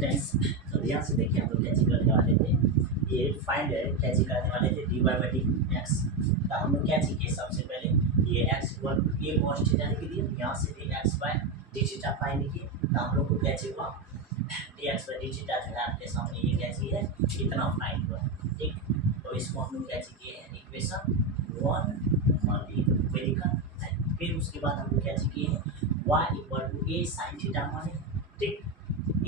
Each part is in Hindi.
स्टूडेंट्स, तो ध्यान से देखिए, हम लोग कैसे करने वाले थे। ये फाइंड है कैसे करने वाले थे dy बाई डी एक्स। तो हम लोग क्या किए, सबसे पहले ये x equal to a cos theta लिख दिए, यहाँ से d x by d theta find किए। तो हम लोग को क्या हुआ, d x by d theta जो है आपके सामने ये क्या है, इतना फाइंड हुआ है। ठीक, तो इसको हम लोग क्या किए हैं, इक्वेशन 1 मान ली, कोई दिक्कत नहीं। फिर उसके बाद हम लोग क्या किए हैं, y equal to a sine theta माने, ठीक,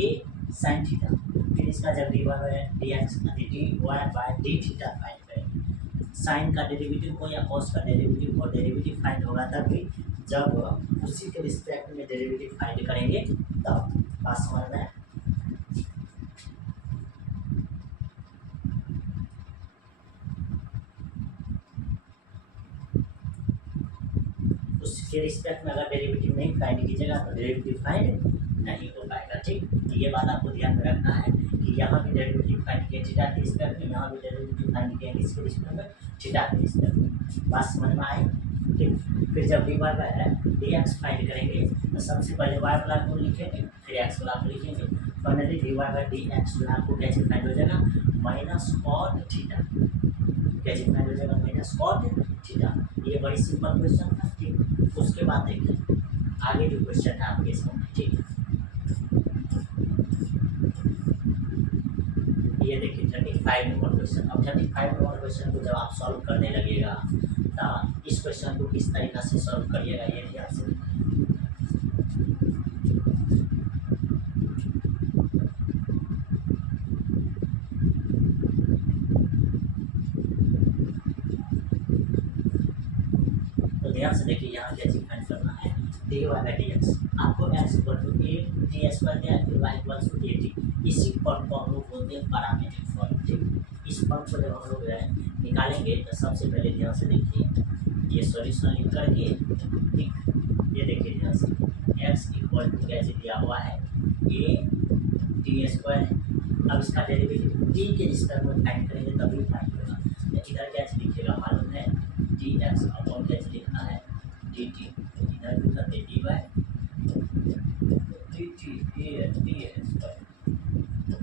ए साइन थीटा। फिर इसका जब d y d x d y by d theta find करेंगे, साइन का डेरिवेटिव हो या कॉस का डेरिवेटिव हो, डेरिवेटिव फाइंड होगा तभी जब उसी के रिस्पेक्ट में डेरिवेटिव फाइंड करेंगे तब। बात समझ में, उसके रिस्पेक्ट में अगर डेरिवेटिव नहीं फाइंड कीजिएगा तो डेरिवेटिव फाइंड नहीं हो पाएगा। ठीक, तो ये बात आपको ध्यान में रखना है कि यहाँ भी डेरिवेटिव फाइंड किया थीटा के रिस्पेक्ट में, यहाँ भी डेरिवेटिव फाइंड किया इसके रिस्पेक्ट में, थीटा के रिस्पेक्ट में। बात समझ में आई। ठीक, फिर जब d y by d x find करेंगे तो सबसे पहले वाई वाला को लिखेंगे, फिर एक्स वाला को लिखेंगे। Finally d y by d x जो है आपको कैसे फाइंड हो जाएगा, माइनस कॉट थीटा। कैसे फाइंड हो जाएगा, माइनस कॉट थीटा। ये बड़ी सिंपल क्वेश्चन था। ठीक, उसके बाद देखिए आगे जो क्वेश्चन है आपके सामने। ठीक, ये देखिए 35 नंबर क्वेश्चन। अब 35 नंबर क्वेश्चन को जब आप सॉल्व करने लगेगा तो इस क्वेश्चन को किस तरीका से सॉल्व करिएगा ये भी आपसे। तो ध्यान से देखिए, यहाँ क्या फाइंड करना है, d y by d x. आपको x equal to a t s पर दिया, फिर y equal to a t. इसी फॉर्म को हम लोग बोलते हैं पैरामीट्रिक फॉर्म। ठीक, इस फॉर्म को जब हम लोग निकालेंगे तो सबसे पहले ध्यान से देखिए, ये सॉल्यूशन लिख करके, ठीक, ये देखिए ध्यान से, एक्स इक्वल टू कैसे दिया हुआ है, ए टी स्क्वायर। अब इसका डेरिवेटिव टी के रिस्पेक्ट में फाइंड करेंगे तभी फाइंड होगा। इधर कैसे लिखिएगा मालूम है, डी एक्स अपॉन कैसे लिखना है, डी टी। इधर भी करते d y d t a t square.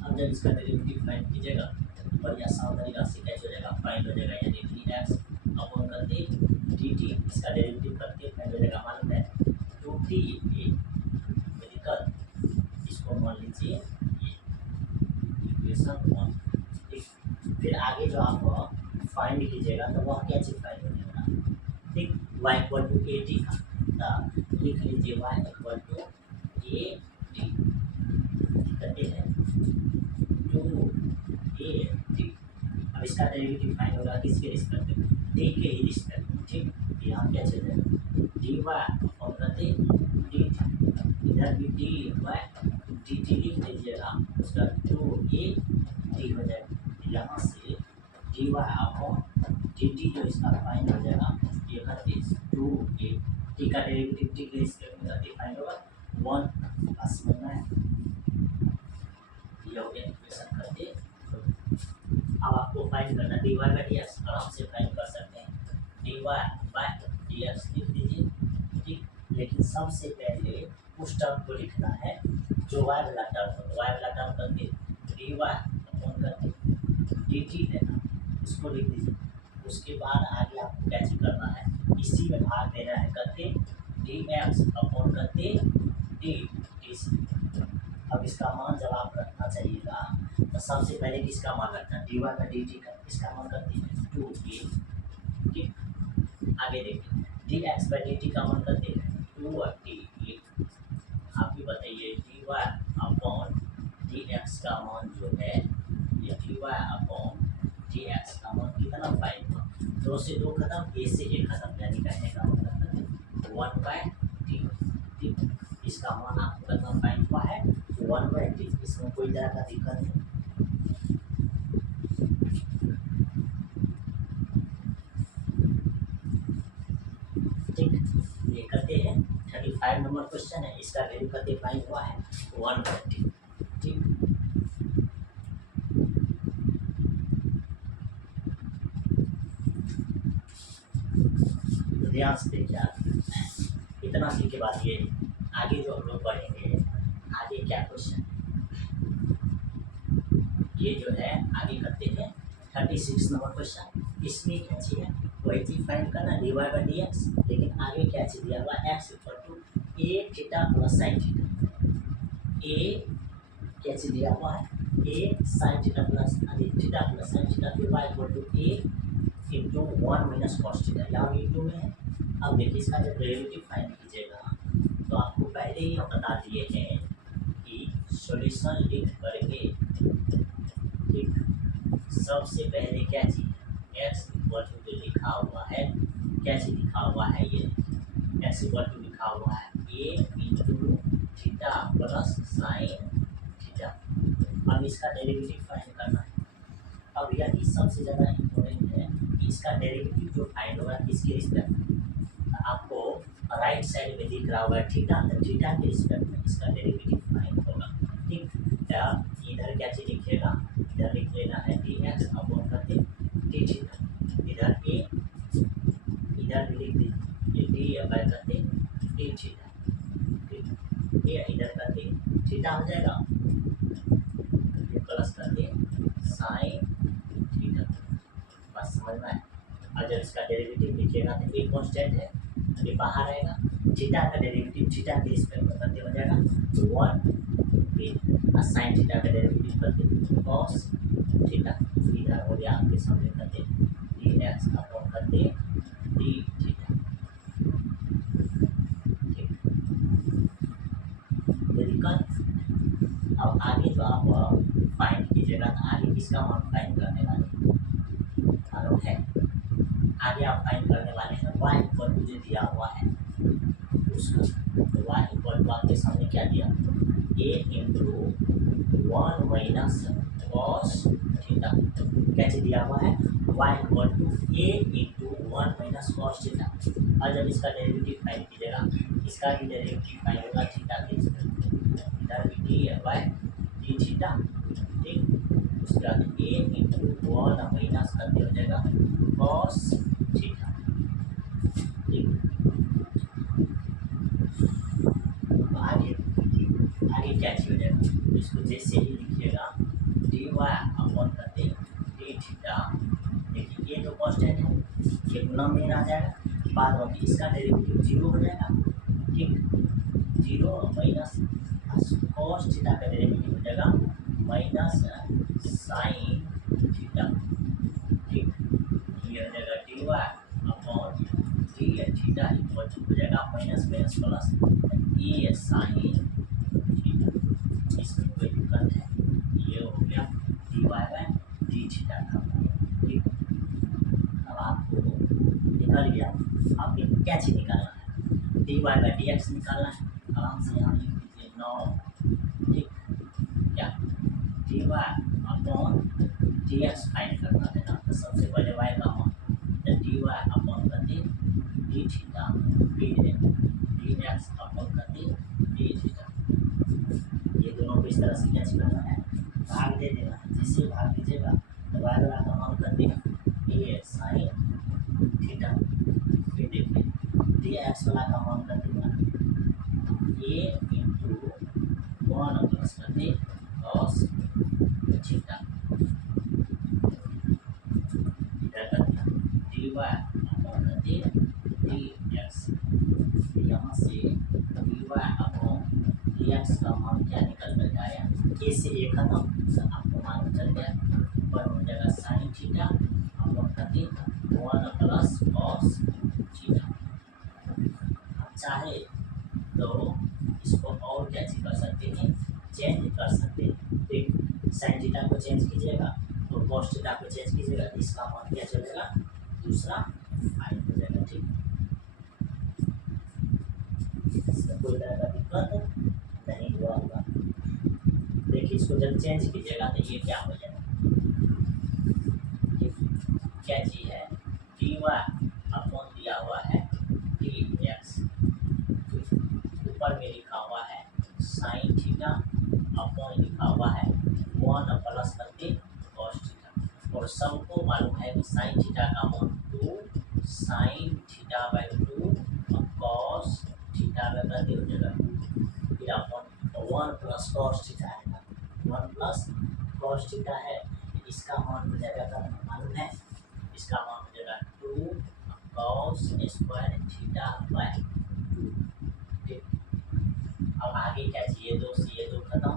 अब जब इसका डेरिवेटिव फाइंड कीजिएगा तो बढ़िया आसान तरीका से कैसे हो जाएगा, फाइंड हो जाएगा, यानी डी एक्स अपॉन करते डी टी, इसका डेरिवेटिव करके फाइंड हो जाएगा मालूम है, टू टी ए। दिक्कत, इसको मान लीजिए ये इक्वेशन 1। ठीक, फिर आगे जो आप फाइंड कीजिएगा तो वह क्या चीज़ फाइंड हो जाएगा। ठीक, y equal to a t का लिख लीजिए, y equal to a t करते हैं 2 ए टी। अब इसका डेरिवेटिव फाइंड होगा किसके रिस्पेक्ट में, डी के ही रिस्पेक्ट में। ठीक, यहाँ क्या चल रहा है, डी वाई और करते डी टी, इधर भी डी वाई डी टी लिख लीजिएगा, उसका 2 ए टी हो जाएगा। यहाँ से d y upon d t जो इसका फाइंड हो जाएगा, ये करते 2 ए टी का डेरिवेटिव टी के रिस्पेक्ट में करते फाइंड होगा 1। बस समझना है, ये हो गया इक्वेशन करते। अब आपको फाइंड करना d y by d x, आराम से फाइंड कर सकते हैं, d y by d x लिख दीजिए। ठीक, लेकिन सबसे पहले उस टर्म को लिखना है जो वाई वाला टर्म हो, वाई वाला टर्म करके डी वाई अपॉन करके डी टी लेना, इसको लिख दीजिए। उसके बाद आगे आपको कैसे करना है, इसी में भाग देना है करके डी एक्स अपॉन करके डी टी सी। अब इसका मान जब आप रखना चाहिएगा तो सबसे पहले किसका मान रखना है, d y by d t का, इसका मान करते हैं 2 ए। ठीक, आगे देखिए D x by d t का मान करते हैं 2 टी ए। आप भी बताइए d y upon d x का मान जो है, ये d y upon d x का मान कितना फाइंड हुआ, 2 से 2 खत्म, ए से ए खत्म, यानी कहने का मतलब 1 बाई टी। ठीक, इसका मान आपको कितना फाइंड हुआ है, 1 बाई टी। इसमें कोई तरह का दिक्कत नहीं। ठीक, ये करते हैं 35 नंबर क्वेश्चन है, इसका वैल्यू करते फाइंड हुआ है 1 बाई टी। ठीक, ध्यान से देखिए, इतना सी के बाद ये आगे जो हम लोग पढ़ेंगे, आगे क्या क्वेश्चन है। ये जो है आगे करते हैं 36 नंबर क्वेश्चन। इसमें क्या चीज है, वही चीज फाइंड करना dy बाई डी एक्स, लेकिन आगे क्या चीज दिया हुआ x equal to a theta plus sine theta. A क्या चीज दिया हुआ है, a sine theta plus sine theta, फिर y equal to a into 1 minus cos theta, यहाँ इंटू में है। अब देखिए इसका जब डेरिवेटिव फाइंड कीजिएगा तो आपको पहले ही हम बता दिए हैं कि सॉल्यूशन लिख करके, ठीक, सबसे पहले क्या चीज है, x इक्वल टू जो लिखा हुआ है, क्या चीज लिखा हुआ है, ये x इक्वल टू लिखा हुआ है a into theta plus sine theta. अब इसका डेरिवेटिव फाइंड करना है। अब यही सबसे ज़्यादा इम्पोर्टेंट है कि इसका डेरिवेटिव जो फाइंड होगा किसके रिस्पेक्ट में, आपको राइट साइड में दिख रहा होगा थीटा, तो थीटा के रिस्पेक्ट में इसका डेरिवेटिव फाइंड होगा, ठीक। इधर क्या चीज लिखिएगा, इधर लिख लेना है डी एक्स अपॉन करके डी थीटा, इधर ए, इधर भी लिख दीजिए डी अप्लाई करके डी थीटा, ठीक। ये इधर करके थीटा हो जाएगा, ये प्लस करके साइन थीटा, बस समझ में आया। और जब इसका डेरिवेटिव लिखिएगा तो ए कांस्टेंट है, अभी बाहर आएगा, थीटा का डेरिवेटिव थीटा के रिस्पेक्ट में करके हो जाएगा 1, फिर साइन थीटा का डेरिवेटिव करके कॉस थीटा, इधर हो गया आपके सामने करके डी एक्स अपॉन करके डी थीटा, ठीक। दिक्कत। अब आगे जो आप फाइंड कीजिएगा तो आगे किसका मान फाइंड करने वाले मालूम है, आगे आप फाइंड करने वाले हैं y इक्वल टू जो दिया हुआ है उसको, तो y इक्वल टू आपके सामने क्या दिया, a into 1 minus cos theta, क्या चीज दिया हुआ है, y equal to a into 1 minus cos theta. और जब इसका डेरिवेटिव फाइंड कीजिएगा, इसका भी डेरिवेटिव फाइंड होगा थीटा के रिस्पेक्ट, इधर भी डी बाय डी थीटा, ठीक। उसके बाद a इंटू 1 माइनस करके हो जाएगा कॉस थीटा, ठीक। आगे आगे क्या चीज हो जाएगा, इसको जैसे ही लिखिएगा डी वाई अपॉन करते डी थीटा, देखिए ये तो कांस्टेंट है, ये गुना में आ जाएगा, बाद बाकी इसका डेरिवेटिव 0 हो जाएगा, ठीक। 0 माइनस कॉस थीटा का डेरिवेटिव हो जाएगा माइनस साइन थीटा, ठीक। ये हो जाएगा d y upon d theta equal to हो जाएगा minus minus plus a sine theta, इसमें कोई दिक्कत है, ये हो गया d y by d theta का, ठीक। अब आपको निकल गया, आपको क्या चीज निकालना है, d y by d x निकालना है, आराम से यहाँ लिख दीजिए 9, ठीक। क्या d y upon d x find करना है ना, तो सबसे पहले वाई का मान, तो डी वाई अपॉन करके डी थीटा, फिर डी एक्स अपॉन करके डी थीटा, ये दोनों को इस तरह से क्या करना है, भाग दे देना है, जिससे भाग दीजिएगा तो वाई वाला का मान कर देगा ए साइन थीटा, फिर देखिए डी एक्स वाला का मान कर देगा ए इंटू 1 प्लस कर दे कॉस थीटा, इधर कर दिया डी वाई अपॉन कर दे डी एक्स, यहाँ से d y upon d x का मान क्या निकल कर आया, ए से ए खत्म, तो आपको मान चल गया, ऊपर हो जाएगा साइन थीटा अपॉन कर दे 1 प्लस कॉस थीटा। आप चाहे तो इसको और क्या चीज कर सकते हैं, चेंज कर सकते हैं, ठीक। साइन थीटा को चेंज कीजिएगा तो कॉस थीटा को चेंज कीजिएगा, तो इसका मान क्या चलेगा, दूसरा फाइन हो जाएगा, ठीक। इसमें कोई तरह का दिक्कत नहीं हुआ होगा। देखिए इसको जब चेंज कीजिएगा तो ये क्या हो जाएगा, क्या चीज है, डी वाई अपॉन दिया हुआ है डी एक्स, ऊपर में लिखा हुआ है साइन थीटा अपॉन लिखा हुआ है 1 प्लस करके कॉस थीटा, और सबको मालूम है कि साइन थीटा का मान 2 sine theta by 2 cos theta by करके हो जाएगा, फिर अपॉन 1 प्लस कॉस थीटा आएगा, 1 प्लस कॉस थीटा है, इसका मान हो जाएगा कितना मालूम है, इसका मान हो जाएगा 2 cos स्क्वायर थीटा बाय 2। ठीक, अब आगे क्या चाहिए, दो से ये दो खत्म,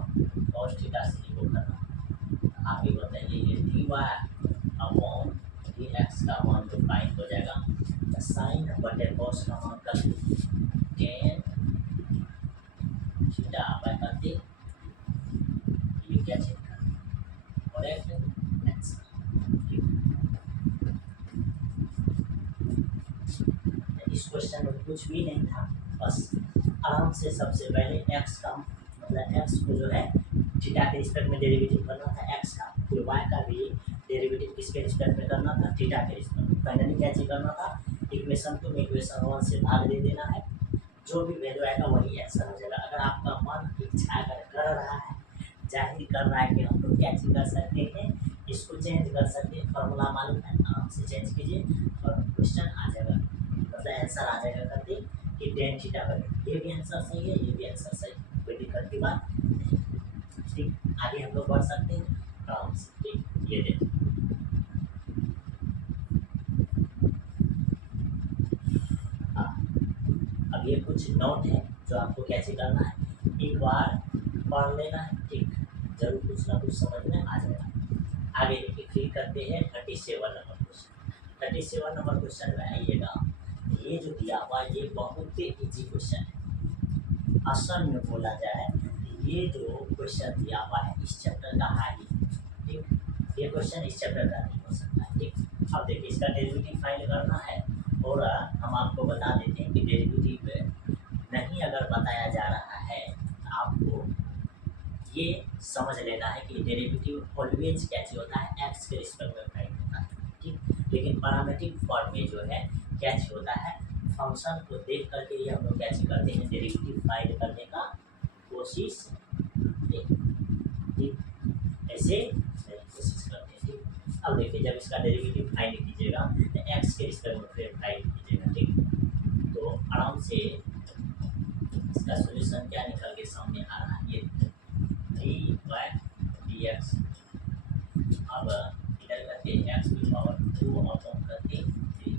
cos थीटा से ये दो खत्म, आगे बताइए ये dy अपॉन dx का मान जो फाइंड हो जाएगा, साइन बटे cos का मान कर tan थीटा बाय करते, ये क्या चेक करना और एक आंसर। इस क्वेश्चन में कुछ भी नहीं था, बस आराम से सबसे पहले x का मतलब x को जो है थीटा के रिस्पेक्ट में डेरिवेटिव करना था x का, फिर y का भी डेरिवेटिव किसके रिस्पेक्ट में करना था, थीटा के रिस्पेक्ट में। फाइनली क्या चीज करना था, इक्वेशन को इक्वेशन 1 से भाग दे देना है, जो भी वैल्यू आएगा वही आंसर हो जाएगा। अगर आपका मन इच्छा अगर कर रहा है, जाहिर कर रहा है कि हम लोग क्या चीज कर सकते हैं, इसको चेंज कर सकते हैं, फॉर्मूला मालूम है, आराम से चेंज कीजिए और क्वेश्चन आ जाएगा, मतलब आंसर आ जाएगा करते कि टेन थीटा बाई, ये भी आंसर सही है, ये भी आंसर सही है, कोई दिक्कत की बात नहीं। ठीक, आगे हम लोग बढ़ सकते हैं आराम से। ठीक, ये देखिए अब ये कुछ नोट है जो आपको कैसे करना है, एक बार पढ़ लेना है, ठीक, जरूर कुछ ना कुछ समझ में आ जाएगा। आगे देखिए फिर करते हैं 37 नंबर क्वेश्चन। 37 नंबर क्वेश्चन में आइएगा, ये जो दिया हुआ ये बहुत ही इजी क्वेश्चन है। असल में बोला जाए ये जो क्वेश्चन दिया हुआ है इस चैप्टर का है ही, ठीक, ये क्वेश्चन इस चैप्टर का नहीं हो सकता है। ठीक, अब देखिए इसका डेरिवेटिव फाइंड करना है, और हम आपको बता देते हैं कि डेरिवेटिव नहीं अगर बताया जा रहा है आपको ये समझ लेना है कि डेरिवेटिव ऑलवेज क्या चीज होता है, एक्स के रिस्पेक्ट में फाइंड होता है। ठीक, लेकिन पैरामीट्रिक फॉर्म में जो है क्या चीज होता है, फंक्शन को देख करके ही हम लोग क्या चीज करते हैं, डेरिवेटिव फाइंड करने का कोशिश करते हैं। ठीक, ऐसे कोशिश करते हैं। ठीक, अब देखिए जब इसका डेरिवेटिव फाइंड कीजिएगा तो एक्स के रिस्पेक्ट में फिर फाइंड कीजिएगा। ठीक, तो आराम से इसका सॉल्यूशन क्या निकल के सामने आ रहा है, ये डी बाय डी एक्स, अब इधर करके एक्स की पावर 2 अपॉन करके 3,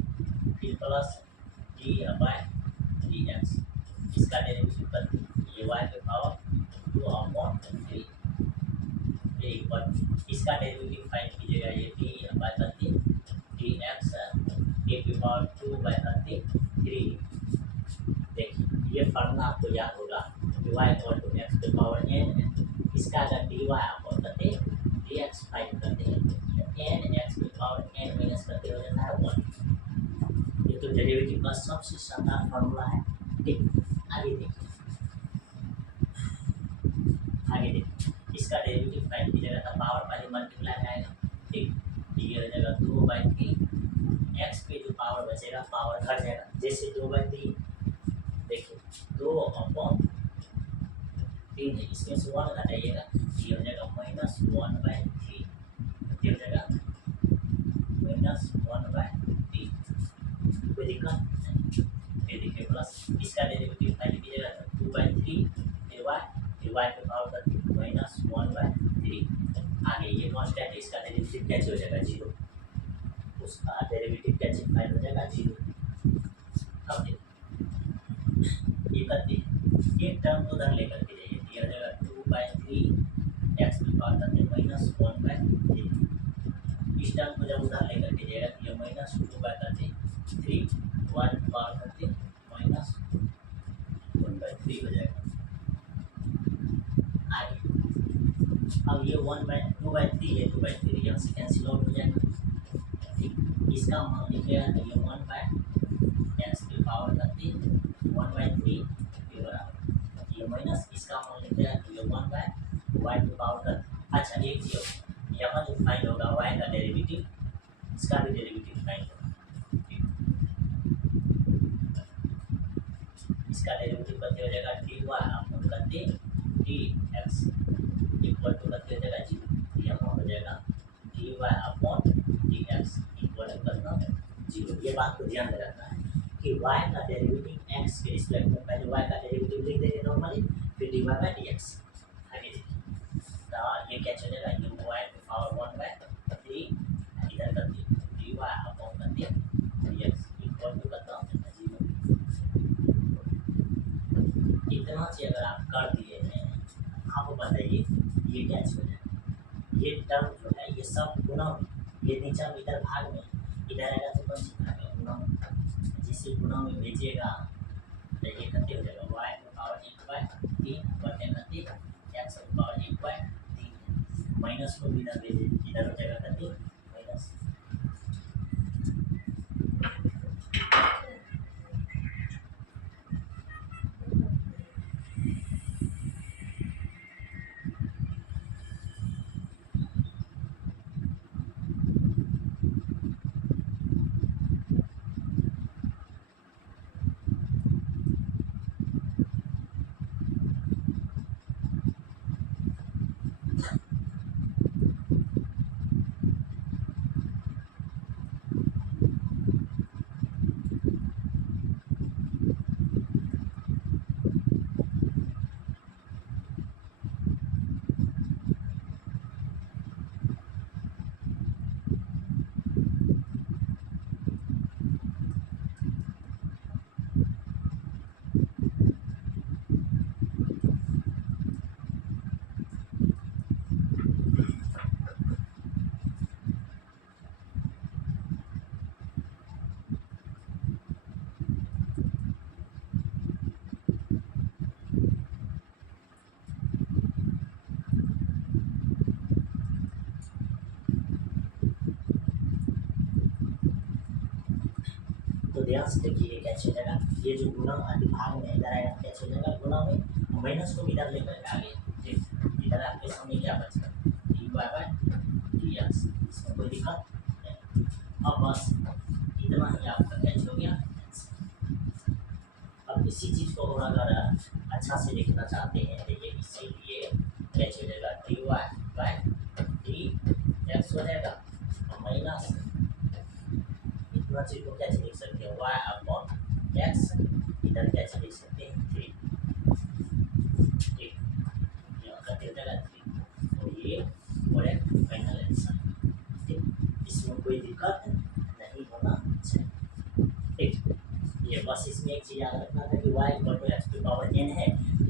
फिर plus d by d x, इसका डेरिवेटिव करके ये वाई की पावर 2 अपॉन 3, पर इसका डेरिवेटिव फाइंड कीजिएगा, ये डी बाय करके डी एक्स ए की पावर 2 बाय करके 3। देखिए ये फार्मूला आपको याद होगा, y इक्वल टू एक्स की पावर n है, इसका अगर dy अपॉन करते dx फाइंड करते हैं तो n x की पावर n माइनस करते हो जाता है 1। ये तो डेरिवेटिव का सबसे शानदार फार्मूला है। ठीक, आगे देखिए इसका डेरिवेटिव फाइंड कीजिएगा तो पावर पहले मल्टीप्लाई आएगा। ठीक, ये हो जाएगा 2/3, एक्स पे जो पावर बचेगा पावर घट जाएगा, जैसे 2/3 देखिए 2 अपॉन 3 है, इसमें से 1 घटाइएगा, ये हो जाएगा -1/3, ये हो जाएगा -1/3, कोई दिक्कत नहीं। फिर देखिए प्लस इसका डेरिवेटिव फाइंड कीजिएगा तो 2/3 फिर y पे पावर करके -1/3, आगे ये कांस्टेंट है, इसका डेरिवेटिव कैसे हो जाएगा 0, उसका डेरिवेटिव कैसे फाइंड हो जाएगा 0। अब ये करते एक टर्म को उधर लेकर के जाइए, ये हो जाएगा 2/3 एक्स की पावर करते -1/3, इस टर्म को जब उधर लेकर के जाएगा तो ये -2/3 1 पावर करते -1/3 हो जाएगा। आगे अब ये 2/3 है, 2/3 यहाँ से कैंसिल आउट हो जाएगा। ठीक, इसका मान लिखिएगा तो ये 1/x की पावर करते 1/3 के बराबर, ये माइनस इसका मान लिखिएगा तो ये 1/y की पावर कर। अच्छा एक चीज यहाँ जो फाइंड होगा y का डेरिवेटिव, इसका भी डेरिवेटिव फाइंड होगा। इसका डेरिवेटिव करते हो जाएगा dy अपॉन करते dx इक्वल टू करते हो जाएगा 0, यहाँ हो जाएगा dy upon dx equal to करना 0। ये बात को ध्यान में रखना है कि y का डेरिवेटिव x के रिस्पेक्ट में, पहले y का डेरिवेटिव लिख देंगे नॉर्मली, फिर dy बाय dx। आगे देखिए तो ये क्या चलेगा, ये y ये टर्म जो है ये सब गुना में, ये नीचा में इधर भाग में, इधर आएगा तो कौन सी भाग है गुना में, जिसे गुना में भेजिएगा तो ये कितने हो जाएगा y की पावर 1/3 बटे कितने x की पावर 1/3 माइनस को भी इधर भेजिए, इधर हो जाएगा कितने माइनस। तो ध्यान से देखिए क्या चलेगा, ये जो गुना भाग में इधर आएगा क्या चलेगा गुना में, माइनस को भी इधर लेकर आगे ठीक, इधर आपके सामने क्या बचेगा dy बाय dx, इसमें कोई दिक्कत नहीं। अब बस इतना ही आपका कैच हो गया। अब इसी चीज़ को और अगर अच्छा से लिखना चाहते हैं तो ये इसीलिए कैच हो जाएगा dy बाय dx हो जाएगा और माइनस इतना चीज को कैसे लिख सकते हैं y अपॉन x, इधर कैसे लिख सकते हैं 3 ठीक, यहाँ का क्या जगह 3, तो ये करेक्ट फाइनल आंसर ठीक, इसमें कोई दिक्कत नहीं होना चाहिए ठीक। ये बस इसमें एक चीज़ याद रखना था कि y इक्वल टू एक्स की पावर n है,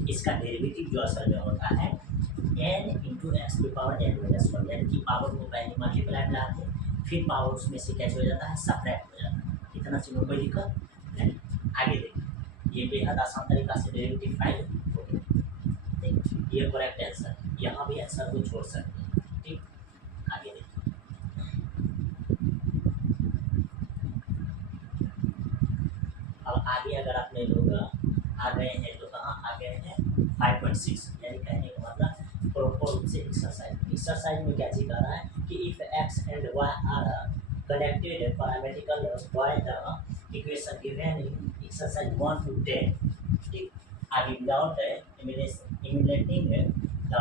इसका डेरिवेटिव जो असल में होता है n इंटू एक्स की पावर n माइनस 1, यानी कि पावर को पहले मल्टीप्लाई कराते हैं फिर पावर उसमें से कैसे हो जाता है सब्ट्रैक्ट हो जाता है, इतना चीज़ में कोई दिक्कत नहीं। आगे देखिए ये बेहद आसान तरीका से डेरिवेटिव फाइंड हो गया ठीक, ये करेक्ट आंसर, यहाँ भी आंसर को छोड़ सकते हैं ठीक। आगे देखिए अब आगे अगर आपने लोग आ गए हैं तो कहाँ आ गए हैं 5.6, यानी कहने का मतलब प्रॉपर रूप से एक्सरसाइज में क्या चीज कर रहा है कि if x and y are connected parametrically by the equation given in exercise 1 to 10 ठीक, आगे without eliminating the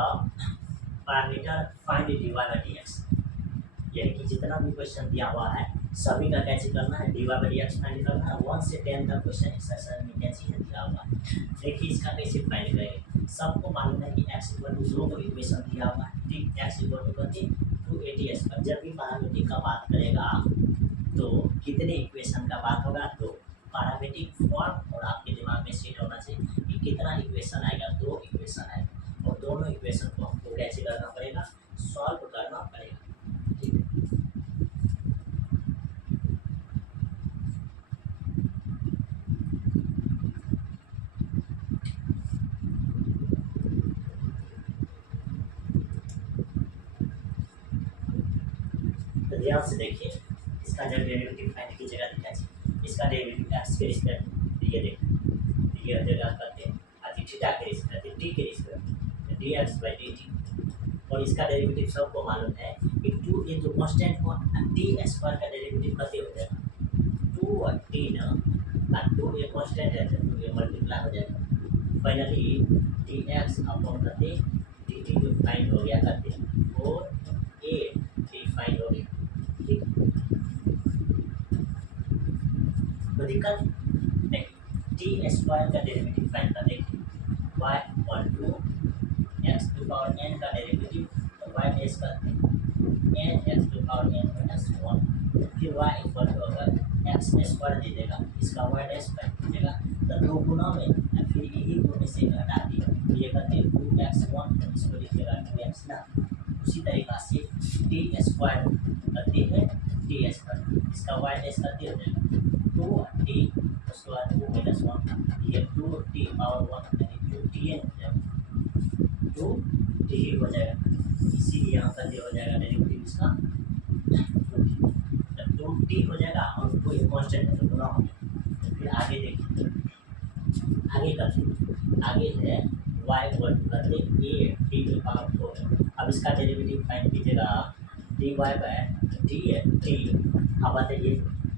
parameter find dy by dx, यानी कि जितना भी क्वेश्चन दिया हुआ है सभी का कैसे करना है dy by dx फाइंड करना है। 1 से 10 तक क्वेश्चन एक्सरसाइज में कैसे है दिया हुआ है, देखिए इसका कैसे फाइंड करेंगे। सबको मालूम है कि x इक्वल टू 2 को इक्वेशन दिया हुआ है ठीक, x इक्वल टू कितने 280 पर जब भी पैरामीट्रिक का बात करेगा तो कितने इक्वेशन का बात होगा, तो पैरामीट्रिक फॉर्म और आपके दिमाग में सेट होना चाहिए कि कितना इक्वेशन आएगा, 2 इक्वेशन आएगा और दोनों इक्वेशन को हमको कैसे करना पड़ेगा सॉल्व करना पड़ेगा ठीक है। तो ध्यान से देखिए इसका जब डेरिवेटिव फाइंड कीजिएगा तो क्या चाहिए, इसका डेरिवेटिव x के रिस्पेक्ट ये देखिए ये हो जाएगा करते हैं आज थीटा के रिस्पेक्ट t के रिस्पेक्ट dx बाय dt, और इसका डेरिवेटिव सबको मालूम है कि 2 ये जो कांस्टेंट हो t स्क्वायर का डेरिवेटिव कैसे हो जाएगा 2 और t ना, 2 ये कांस्टेंट है तो ये मल्टीप्लाई हो जाएगा फाइनली dx अपॉन करते dt जो फाइंड हो गया करते 4a t फाइंड हो गया ठीक, तो दिक्कत नहीं, टी स्क्वायर का डेरिवेटिव फाइंड कर देखिए y equal to x to power n का डेरिवेटिव तो y बेस करते हैं n x to power n minus 1, फिर y इक्वल टू अगर एक्स स्क्वायर दे देगा इसका y डैश कर देगा तो दो गुना में फिर यही दो में से घटा दिया ये करते हैं 2x1 इसको लिखिएगा 2x ना उसी तरीका से टी स्क्वायर करते हैं टी स्क्वायर, इसका वाई डैश करते हो जाएगा 2t, उसके बाद 2 माइनस 1, ये 2t पावर 1 यानी 2tn हो जाएगा, 2t ही हो जाएगा, इसीलिए यहाँ करते हो जाएगा डेरिवेटिव इसका 2t, जब 2t हो जाएगा और कोई कांस्टेंट है तो गुना हो जाएगा। फिर आगे देखिए, आगे करते आगे है y इक्वल टू करते a t की पावर 4, अब इसका डेरिवेटिव फाइंड कीजिएगा dy बाय डी टी, अब बताइए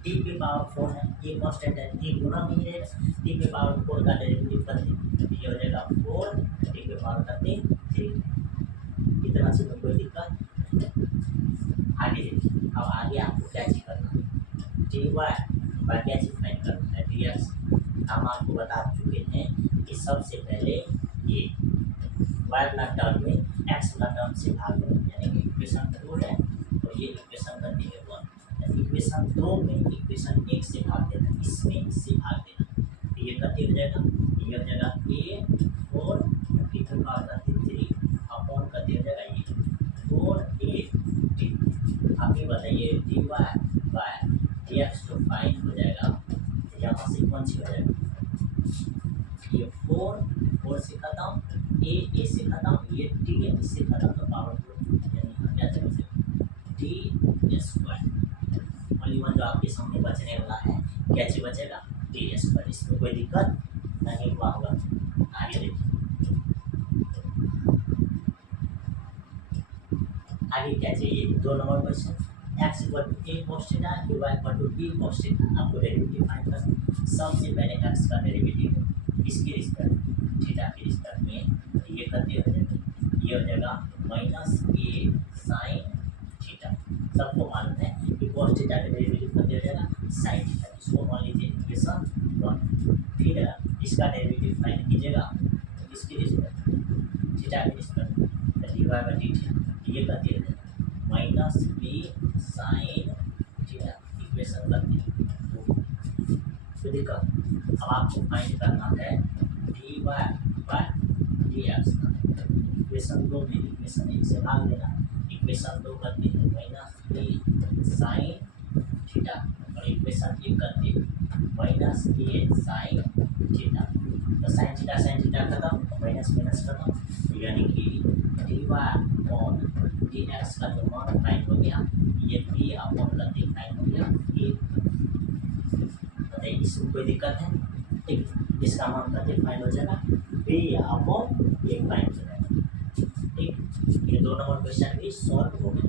t की पावर 4 है, ये कांस्टेंट है, t गुना में ही रहेगा, t की पावर 4 का डेरिवेटिव करते ये हो जाएगा 4 t की पावर करते 3, इतना से तो कोई दिक्कत। आगे देखिए, अब आगे आपको क्या चीज करना है, dy बाय क्या चीज फाइंड करना है dx, हम आपको बता चुके हैं कि सबसे पहले ये y वाला टर्म में x वाला टर्म से भाग दो, यानी कि इक्वेशन 2 है और ये इक्वेशन बनती है 1, इक्वेशन 2 में इक्वेशन 1 से भाग देना, इसमें इससे भाग देना, तो ये करते हो जाएगा, ये हो जाएगा a 4 टी की पावर करते 3 अपॉन करते हो जाएगा ये 4a, आप ही बताइए dy बाय dx जो फाइन हो जाएगा, यहाँ से कौन सी हो जाएगा, ये 4 से खत्म, ए से खत्म, ये टी इससे खत्म, तो पावर 2 यानी यहाँ क्या चलेगा टी स्क्वायर, ओनली वन जो आपके सामने बचने वाला है क्या चीज बचेगा टी स्क्वायर, इसमें कोई दिक्कत नहीं हुआ होगा। आगे देखिए, आगे क्या चाहिए, 2 number question, x equal to a cos theta, y equal to b cos theta, आपको डेरिवेटिव फाइंड करना, सबसे पहले x का डेरिवेटिव इसके रिस्पेक्ट थीटा के रिस्पेक्ट में ये करते हो जाएगा, ये हो जाएगा माइनस a साइन थीटा, सबको मालूम है कि cos थीटा का डेरिवेटिव करते हो जाएगा साइन थीटा, इसको मान लीजिए इक्वेशन 1, फिर इसका डेरिवेटिव फाइंड कीजिएगा इसके रिस्पेक्ट थीटा के रिस्पेक्ट dy बाय dt, ये करते हो जाएगा minus b sine theta, equation करते हैं तो देखो, अब आपको फाइंड करना है dy बाय dx, इक्वेशन 2 में इक्वेशन 1 से भाग देना, इक्वेशन 2 करते हैं माइनस b साइन थीटा और इक्वेशन 1 करते हैं माइनस a साइन थीटा, तो साइन थीटा खत्म, माइनस माइनस खत्म, यानी कि dy अपॉन dx का जो मान फाइंड हो गया, ये b अपॉन करते फाइंड हो गया, ये बताइए इसमें कोई दिक्कत है, ठीक, इसका मान करते फाइंड हो जाएगा b अपॉन ये फाइंड हो जाएगा, ठीक, ये 2 नंबर क्वेश्चन भी सॉल्व हो गए,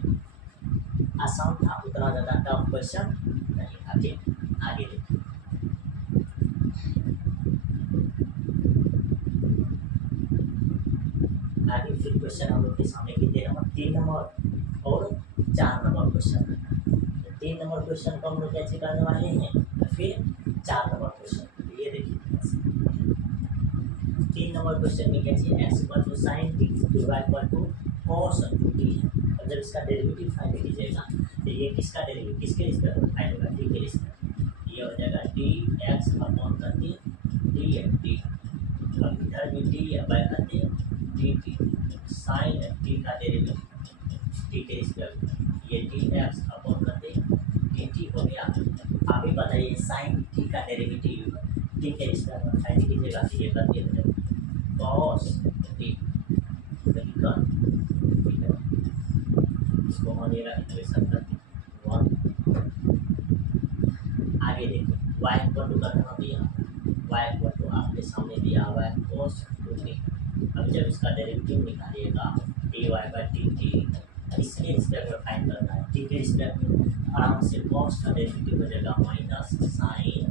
आसान था, उतना ज़्यादा टफ क्वेश्चन नहीं था, ठीक। आगे देखिए, आगे फिर क्वेश्चन हम लोग के सामने कितने नंबर 3 नंबर और 4 नंबर क्वेश्चन है, 3 नंबर क्वेश्चन को हम लोग कैसे करने वाले हैं, फिर 4 नंबर क्वेश्चन, ये देखिए 3 नंबर क्वेश्चन में क्या चाहिए, x equal to sine t, y equal to cos t है, और जब इसका डेरिवेटिव फाइंड कीजिएगा तो ये किसका डेरिवेटिव किसके रिस्पेक्ट में फाइंड होगा, टी के रिस्पेक्ट, ये हो जाएगा डी एक्स अपॉन करते डी टी, अब इधर भी डी बाय करते डी टी, साइन टी का डेरिवेटिव टी के रिस्पेक्ट, ये डी एक्स अपॉन करते डी टी हो गया, आप ही बताइए साइन टी का डेरिवेटिव टी के रिस्पेक्ट में फाइंड कीजिएगा तो ये करते हो जाएगा कॉस टी, इसको मानिएगा इक्वेशन करते 1, आगे देखिए y इक्वल टू करना दिया, y इक्वल टू आपके सामने दिया हुआ है cos 2t, अब जब इसका डेरिवेटिव निकालिएगा dy बाय dt, इसके रिस्पेक्ट में फाइंड करना है, t के रिस्पेक्ट में आराम से cos का डेरिवेटिव हो जाएगा माइनस साइन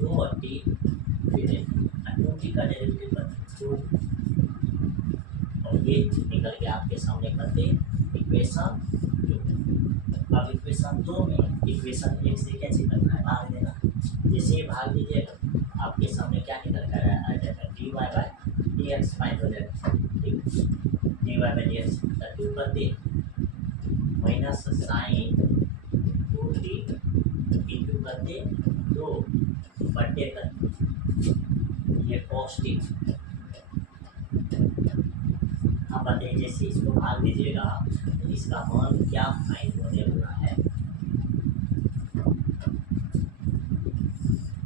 2t, फिर 2t का डेरिवेटिव करते 2, और ये निकल के आपके सामने करते इक्वेशन 2, अब इक्वेशन 2 में इक्वेशन 1 से क्या चीज करना है, भाग देना, जैसे ये भाग दीजिएगा आपके सामने क्या निकल कर आ जाएगा dy बाय dx फाइंड हो जाएगा, ठीक, dy बाय dx का 2 करते माइनस साइन 2t इंटू करते 2 बटे करते ये cos t, अब बताते हैं जैसे इसको भाग दीजिएगा तो इसका मान क्या फाइंड होने वाला है,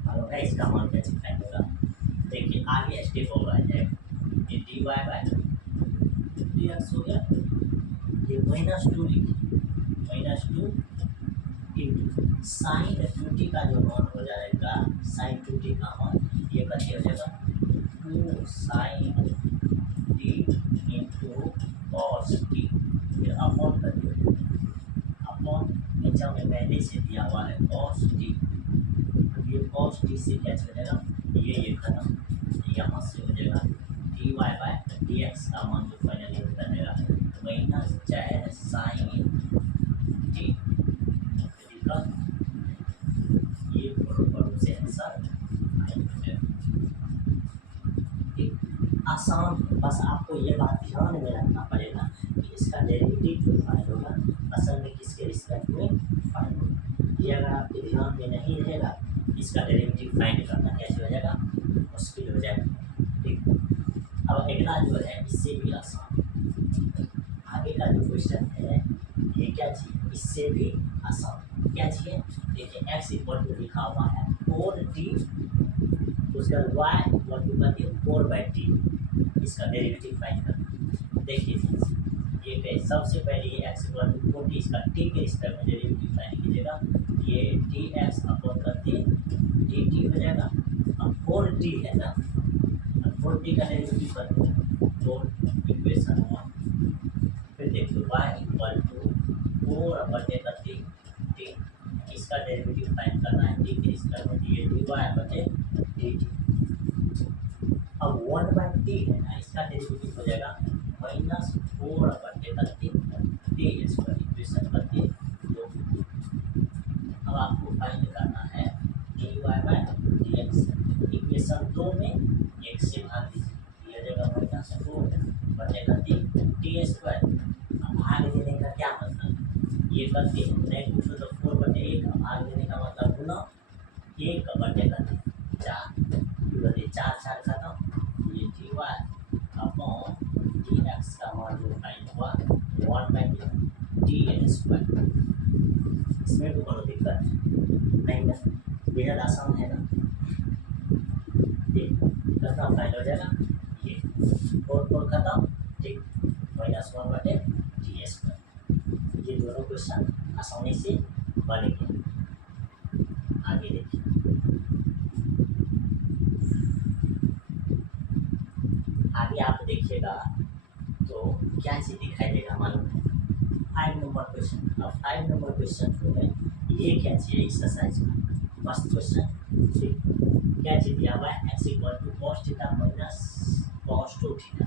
मालूम है इसका मान कैसे फाइंड होगा। देखिए आगे स्टेप और आ जाएगा, ये d y by d x हो गया, ये -2 लिखिए, -2 इंटू साइन 2t का जो मान हो जाएगा, साइन 2t का मान ये कैसे हो जाएगा 2 sine t into cos t, फिर अपॉन कर दिया, अपॉन नीचे में पहले से दिया हुआ है कॉस टी, ये कॉस टी से क्या हो जाएगा, ये खत्म, यहाँ से हो जाएगा d y by d x का मान जो फाइनली हो जाएगा -4 साइन टी, ये बराबर से आंसर आसान। बस आपको ये बात ध्यान में रखना पड़ेगा कि इसका डेरिवेटिव जो फाइंड होगा असल में किसके रिस्पेक्ट में फाइंड होगा, ये अगर आपके ध्यान में नहीं रहेगा इसका डेरिवेटिव फाइंड करना कैसे हो जाएगा, मुश्किल हो जाएगा। ठीक, अब अगला जो है इससे भी आसान, आगे का जो क्वेश्चन है ये क्या चाहिए, इससे भी आसान क्या चाहिए, देखिए एक्स इक्वल टू लिखा हुआ है 4t, उसका y इक्वल टू करके 4/t, इसका डेरिवेटिव फाइंड करना। देखिए ये कहे सबसे पहले ये एक्स इक्वल टू 4t, इसका t के रिस्पेक्ट में डेरिवेटिव फाइंड कीजिएगा, ये dx अपॉन करके dt हो जाएगा, अब 4t है ना, 4t का डेरिवेटिव करना, तो इक्वेशन 1, फिर देखिए y इक्वल टू 4/t, इसका डेरिवेटिव फाइंड करना है, t के रिस्पेक्ट में ये dy/dt, अब 1/t है ना, इसका डेरिवेटिव हो जाएगा -4/t d² इक्वेशन करके 2। अब आपको फाइंड करना है dy/dx, इक्वेशन 2 में 1 से भाग दीजिए, यह जगह -4/t d²। अब भाग देने का क्या मतलब, ये करके नहीं पूछो तो 4/1, भाग देने का मतलब गुना 1/4, 4 4 खत्म, ये dy अपॉन dx का मान जो फाइंड हुआ 1/d²। इसमें भी कोई दिक्कत नहीं ना, बेहद आसान है ना, ठीक कितना फाइंड हो जाएगा, ये 4 खत्म, ठीक -1/d²। ये दोनों क्वेश्चन आसानी से बनेंगे। आगे देखिए, आगे आप देखिएगा तो क्या चीज दिखाई देगा मालूम है, 5 नंबर क्वेश्चन। अब 5 नंबर क्वेश्चन जो है ये क्या चीज है एक्सरसाइज का फर्स्ट क्वेश्चन, ठीक क्या चीज दिया हुआ है, x equal to cos theta minus cos 2 theta,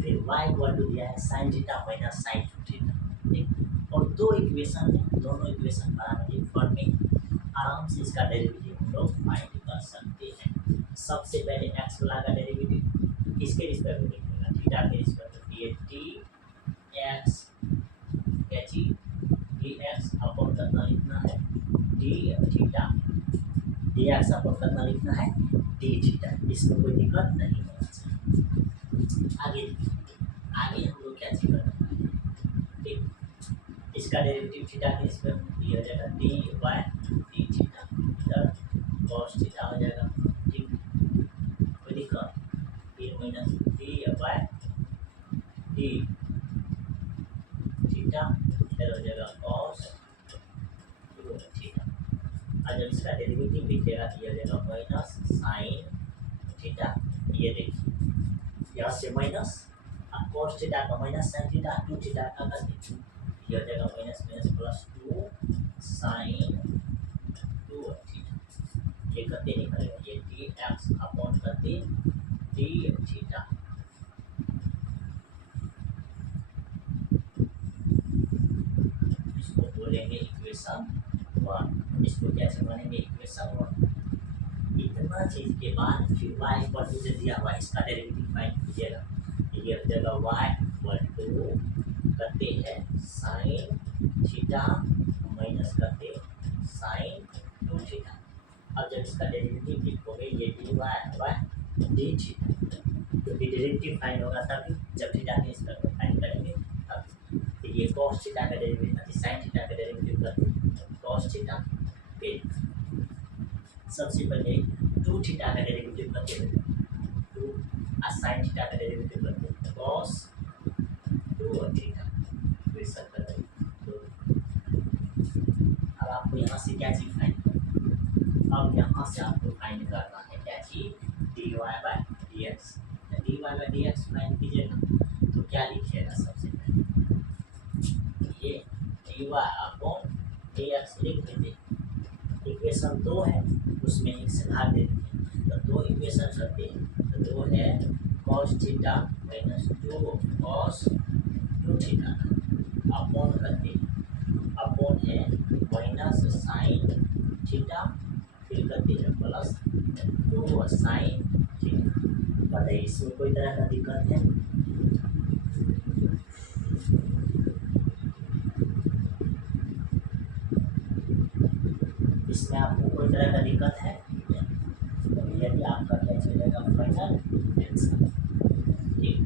फिर वाई इक्वल टू दिया है sine theta minus sine 2 theta, ठीक, और दो इक्वेशन है, दोनों इक्वेशन पैरामीट्रिक फॉर्म में, आराम से इसका डेरिवेटिव हम लोग फाइंड कर सकते हैं। सबसे पहले एक्स वाला का डेरिवेटिव किसके रिस्पेक्ट में लिखेगा, थीटा के रिस्पेक्ट में, ये टी एक्स क्या चीज dx अपॉन करना लिखना है d थीटा, dx अपॉन करना लिखना है d थीटा, इसमें कोई दिक्कत नहीं होना चाहिए। आगे आगे हम लोग क्या चीज करना है, ठीक, इसका डेरिवेटिव थीटा के रिस्पेक्ट में हो जाएगा dy d थीटा, इधर cos थीटा हो जाएगा, ठीक, कोई दिक्कत, फिर माइनस dy d थीटा, इधर हो जाएगा cos 2 थीटा, और जब इसका डेरिवेटिव लिखिएगा तो यह हो जाएगा माइनस साइन थीटा, ये देखिए यहाँ से माइनस, अब cos थीटा का माइनस साइन थीटा 2 थीटा का कर दीजिए, यह हो जाएगा minus minus plus 2 sine 2 theta, ये करते निकलेगा, ये dx अपॉन करते d थीटा, इसको बोलेंगे इक्वेशन 1, इसको कैसे बनेंगे इक्वेशन 1। इतना चीज के बाद फिर y इक्वल टू से दिया हुआ इसका डेरिवेटिव फाइंड कीजिएगा, ये हो जाएगा y इक्वल टू करते हैं साइन थीटा माइनस करते साइन 2 थीटा। अब जब इसका डेरिवेटिव लिखोगे ये dy बाय डी थीटा, क्योंकि डेरिवेटिव फाइंड होगा तभी जब थीटा के रिस्पेक्ट में फाइंड करेंगे तब। तो ये cos थीटा का डेरिवेटिव sin थीटा का डेरिवेटिव करते cos थीटा, फिर सबसे पहले 2 थीटा का डेरिवेटिव करते हैं 2 और sin थीटा का डेरिवेटिव करते हैं cos 2 और थीटा, फिर सब करते हैं। तो अब आपको यहाँ से क्या चीज़ फाइंड करना, अब यहाँ से आपको फाइंड करना है क्या चीज़, dy by dx। dy by dx find कीजिएगा तो क्या लिखिएगा, सबसे पहले ये dy अपॉन dx लिख दीजिए। इक्वेशन 2 है उसमें एक से भाग दे दीजिए, तो 2 इक्वेशन करते हैं तो 2 है cos theta minus 2 cos 2 theta upon करते हैं, अपॉन है माइनस sin थीटा, फिर करते हैं प्लस 2 sin थीटा। बताइए इसमें कोई तरह का दिक्कत है? इसमें आपको कोई तरह का दिक्कत है? तो यदि आपका क्या चलेगा फाइनल आंसर। ठीक,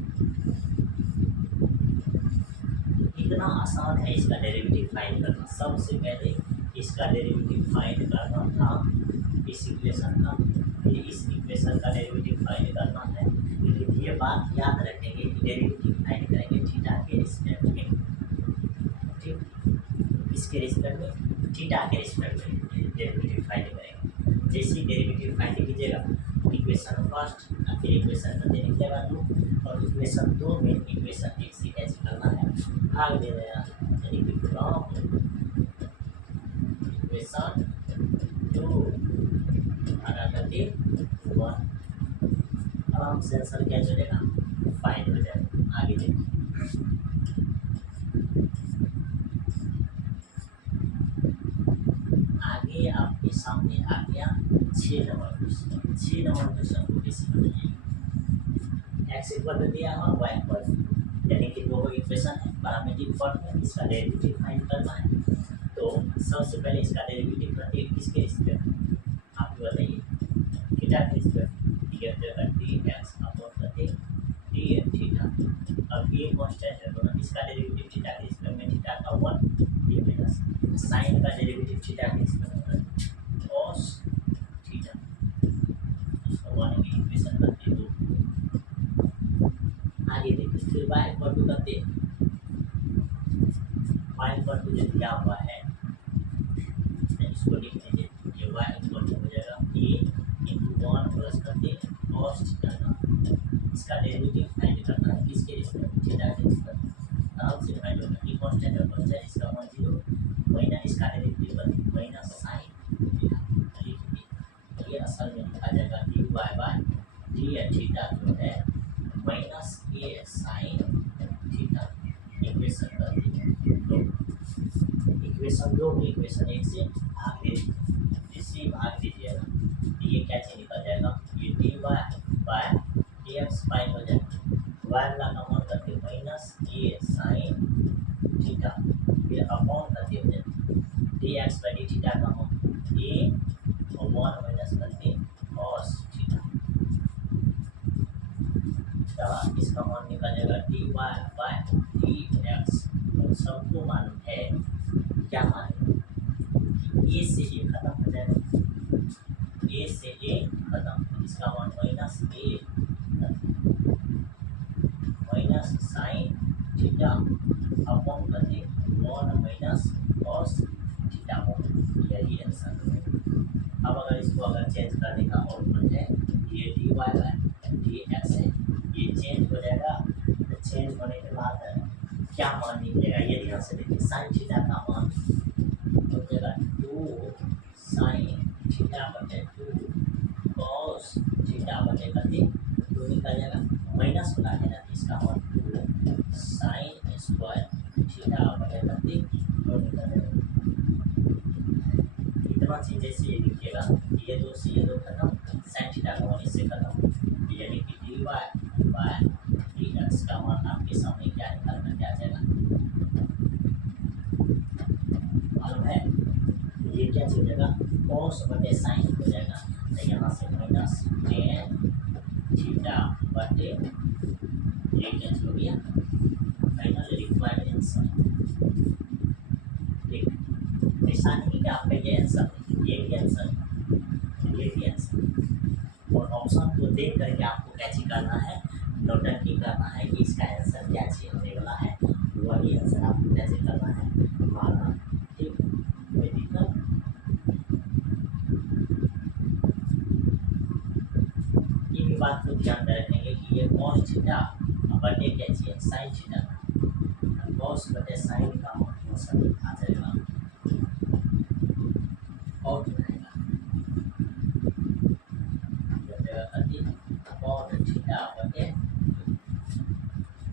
इतना आसान है इसका डेरिवेटिव फाइंड करना। सबसे पहले इसका डेरिवेटिव फाइंड करना था इस इक्वेशन का, फिर इस इक्वेशन का डेरिवेटिव फाइंड करना है। लेकिन ये बात याद रखेंगे कि डेरिवेटिव फाइंड करेंगे थीटा के रिस्पेक्ट में, ठीक, इसके रिस्पेक्ट में, थीटा के रिस्पेक्ट में डेरिवेटिव फाइंड करेंगे। जैसे डेरिवेटिव फाइंड कीजिएगा इक्वेशन फर्स्ट, फिर इक्वेशन का देने के बाद 2 और इक्वेशन 2 में इक्वेशन 1 से कैसे करना है, भाग दे देना, यानी कि फ्रॉम इक्वेशन 2 भागा करके 1, आराम से आंसर क्या चलेगा, फाइंड हो जाएगा। आगे देखिए, आगे आपके सामने आ गया 6 नंबर क्वेश्चन। 6 नंबर क्वेश्चन को कैसे बनाइए, एक्स इक्वल टू दिया और वाई इक्वल टू, यानी कि दो इक्वेशन है पैरामीट्रिक फॉर्म में, इसका डेरिवेटिव फाइंड करना है। तो सबसे पहले इसका डेरिवेटिव करते हैं किसके रिस्पेक्ट, आप बताइए, थीटा के रिस्पेक्ट, डी एक्स अपॉन करते डी थीटा। अब ये कांस्टेंट है तो इसका डेरिवेटिव थीटा के रिस्पेक्ट में, थीटा का 1 ये माइनस साइन का डेरिवेटिव थीटा के रिस्पेक्ट में cos थीटा, इसका 1 की इक्वेशन करते हैं 2। आगे देखिए, फिर y इक्वल टू करते हैं, y इक्वल टू जो दिया हुआ है इसको लिख लीजिए, ये y इक्वल टू हो जाएगा a इंटू 1 प्लस करते हैं cos थीटा का, इसका डेरिवेटिव फाइंड करना है किसके रिस्पेक्ट, थीटा के रिस्पेक्ट। आराम से फाइंड होगा, ये कांस्टेंट है, कांस्टेंट इसका 1 0 माइनस इसका डेरिवेटिव करते माइनस साइन थीटा, लिख दीजिए। ये असल में लिखा जाएगा dy बाय डी थीटा जो है माइनस ए साइन थीटा, इक्वेशन कर दीजिए। तो इक्वेशन 2 में इक्वेशन 1 से भाग दे दीजिए, जिससे भाग दीजिएगा ये क्या चीज निकल जाएगा, ये dy बाय dx फाइंड हो जाएगा, y वाला कॉमन करके माइनस ए साइन थीटा, फिर अपॉन करके हो जाएगा dx बाय डी थीटा का हम a और 1 माइनस करके cos थीटा, तो इसका मान निकल जाएगा dy बाय dx। और सबको मालूम है क्या मान, ए से ए खत्म हो जाएगा, ए से ए खत्म, इसका मान माइनस ए माइनस साइन थीटा अपॉन करके 1 माइनस cos थीटा, यही आंसर है। अब अगर इसको अगर चेंज करने का ऑप्शन है, ये dy बाय dx है, ये चेंज हो जाएगा। तो चेंज होने के बाद क्या मान निकलेगा, ये ध्यान से देखिए, साइन थीटा का मान हो जाएगा 2 साइन थीटा बटे 2 cos थीटा बटे करके 2 निकल जाएगा, माइनस बना है ना, इसका मान 2 साइन स्क्वायर थीटा बटे करके 2 निकल जाएगा। इतना चीज जैसे ये लिखिएगा, ये 2 से ये 2 खत्म, साइन थीटा का मान इससे खत्म, यानी कि dy बाय dx का मान आपके सामने क्या निकल कर क्या जाएगा, मालूम है, ये क्या चीज जाएगा, cos बटे साइन हो जाएगा। तो यहाँ से माइनस tan थीटा बटे ये कैंसिल हो गया, फाइनल रिक्वायर्ड आंसर। ठीक, ऐसा नहीं कि आपका ये आंसर है, ये भी आंसर है, ये भी आंसर। और ऑप्शन को देख करके आपको कैसे करना है, नोटंकी करना है कि इसका आंसर क्या चीज होने वाला है, वही आंसर आपको कैसे करना है मारना। ठीक, कोई दिक्कत? ये भी बात को ध्यान में रखेंगे कि ये कॉस थीटा बटे क्या चाहिए, साइन थीटा, कॉस बटे साइन का मोशन आ जाएगा और रहेगा कॉट थीटा बटे,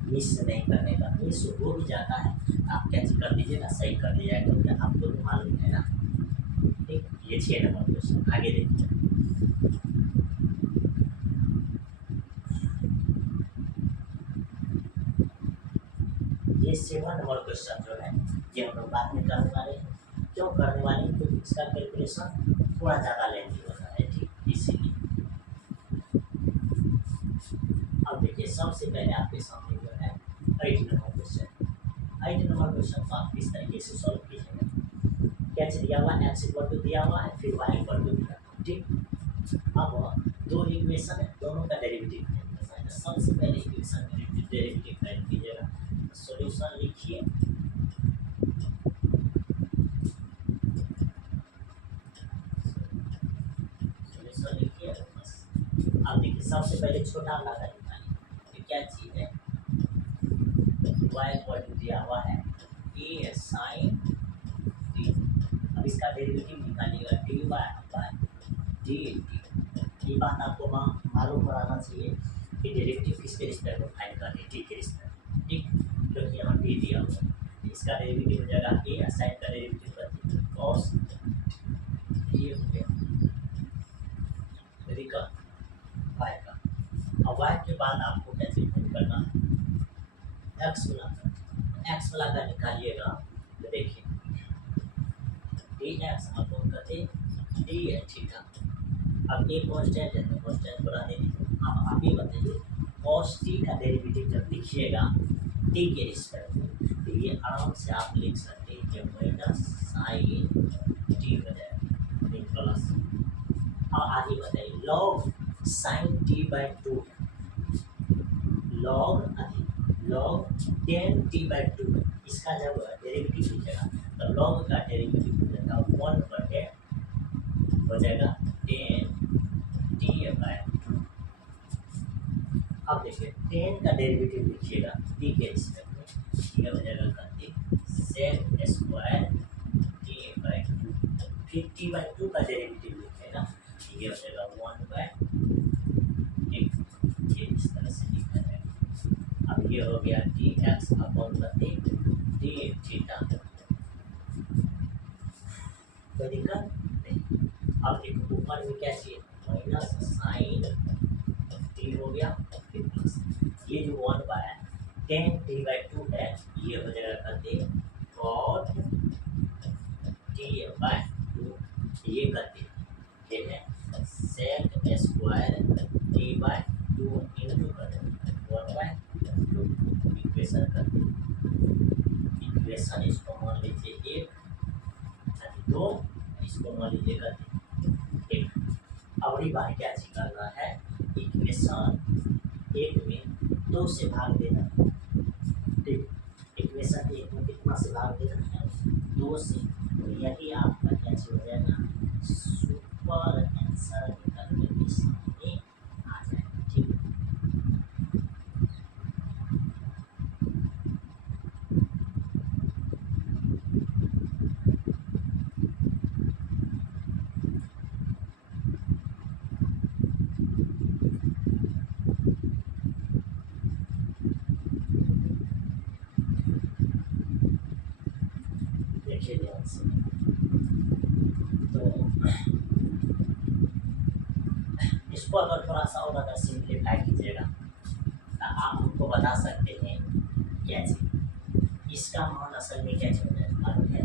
मिस नहीं करने का, मिस हो भी जाता है आप कैसे कर दीजिएगा, सही कर दीजिएगा क्योंकि आपको तो मालूम है ना। ठीक, ये 6 नंबर क्वेश्चन आगे देखिए। ये 7 नंबर क्वेश्चन जो है ये हम लोग बाद में करने वाले हैं। क्यों करने वाले हैं, क्योंकि इसका कैलकुलेशन थोड़ा ज़्यादा लेंथी होता है। ठीक, इसीलिए अब देखिए सबसे पहले आपके सामने जो है 8 नंबर क्वेश्चन। 8 नंबर क्वेश्चन को आप किस तरीके से सॉल्व कीजिएगा, क्या दिया हुआ है, एक्स इक्वल टू दिया हुआ है, फिर वाई इक्वल टू दिया हुआ है। ठीक, अब दो इक्वेशन है, दोनों का डेरिवेटिव फाइंड करना है। सबसे पहले इक्वेशन का डेरिवेटिव फाइंड कीजिएगा, सॉल्यूशन लिखिए। सॉल्यूशन लिखिए बस। अब देखिए सबसे पहले छोटा वाला का निकालिए, क्या चीज है, y इक्वल टू दिया हुआ है a sin t। अब इसका डेरिवेटिव निकालिएगा dy बाय dt। ये बात आपको मालूम कराना चाहिए कि डेरिवेटिव किसके रिस्पेक्ट में फाइंड करनी है, t के रिस्पेक्ट। ठीक, क्योंकि यहाँ t दिया हुआ है, इसका डेरिवेटिव हो जाएगा a, sin का डेरिवेटिव करते cos ये हो गया का y का। अब y के बाद आपको कैसे फाइंड करना है, x वाला का निकालिएगा तो देखिए dx अपॉन करते dx थीटा। अब एक कांस्टेंट है तो कांस्टेंट को रहने दीजिए। अब आप ये बताइए cos t का डेरिवेटिव जब लिखिएगा t के रिस्पेक्ट में तो ये आराम से आप लिख सकते हैं कि माइनस साइन t हो जाएगा प्लस। और आगे बताइए log sine t by 2 log 10t/2, इसका जब डेरिवेटिव लीजिएगा तो log का डेरिवेटिव हो जाएगा 1/, हो जाएगा 10t/2। अब देखिए 10 का डेरिवेटिव लिखिएगा t के रिस्पेक्ट में, ये हो जाएगा करते sec स्क्वायर t/2। फिर t/2 का डेरिवेटिव लिखिएगा, ये हो जाएगा 1/, ये इस तरह से लिखा जाएगा। अब ये हो गया dx अपॉन d थीटा। कोई दिक्कत नहीं। अब देखो ऊपर में क्या चाहिए, माइनस साइन t हो गया, फिर प्लस ये जो 1/10t/2 है ये हो जाएगा करते cot t/2। ये करते ये है sec स्क्वायर t/2 इंटू कर 1/2। इक्वेशन करते, इक्वेशन इसको मान लीजिए 1, 2, इसको मान लीजिए करते 1। अगली बार क्या चीज करना है, इक्वेशन 1 में 2 से भाग देना। ठीक, इक्वेशन 1 में कितना से भाग देना है, 2 से। तो यही आपका क्या चीज हो जाएगा, सुपर आंसर निकलने के सामने आ जाएगा। ठीक, देखिए ध्यान से। तो इसको अगर थोड़ा सा और अगर सिंप्लीफाई कीजिएगा तो आप हमको बता सकते हैं क्या चीज, इसका मान असल में क्या चीज है मालूम है।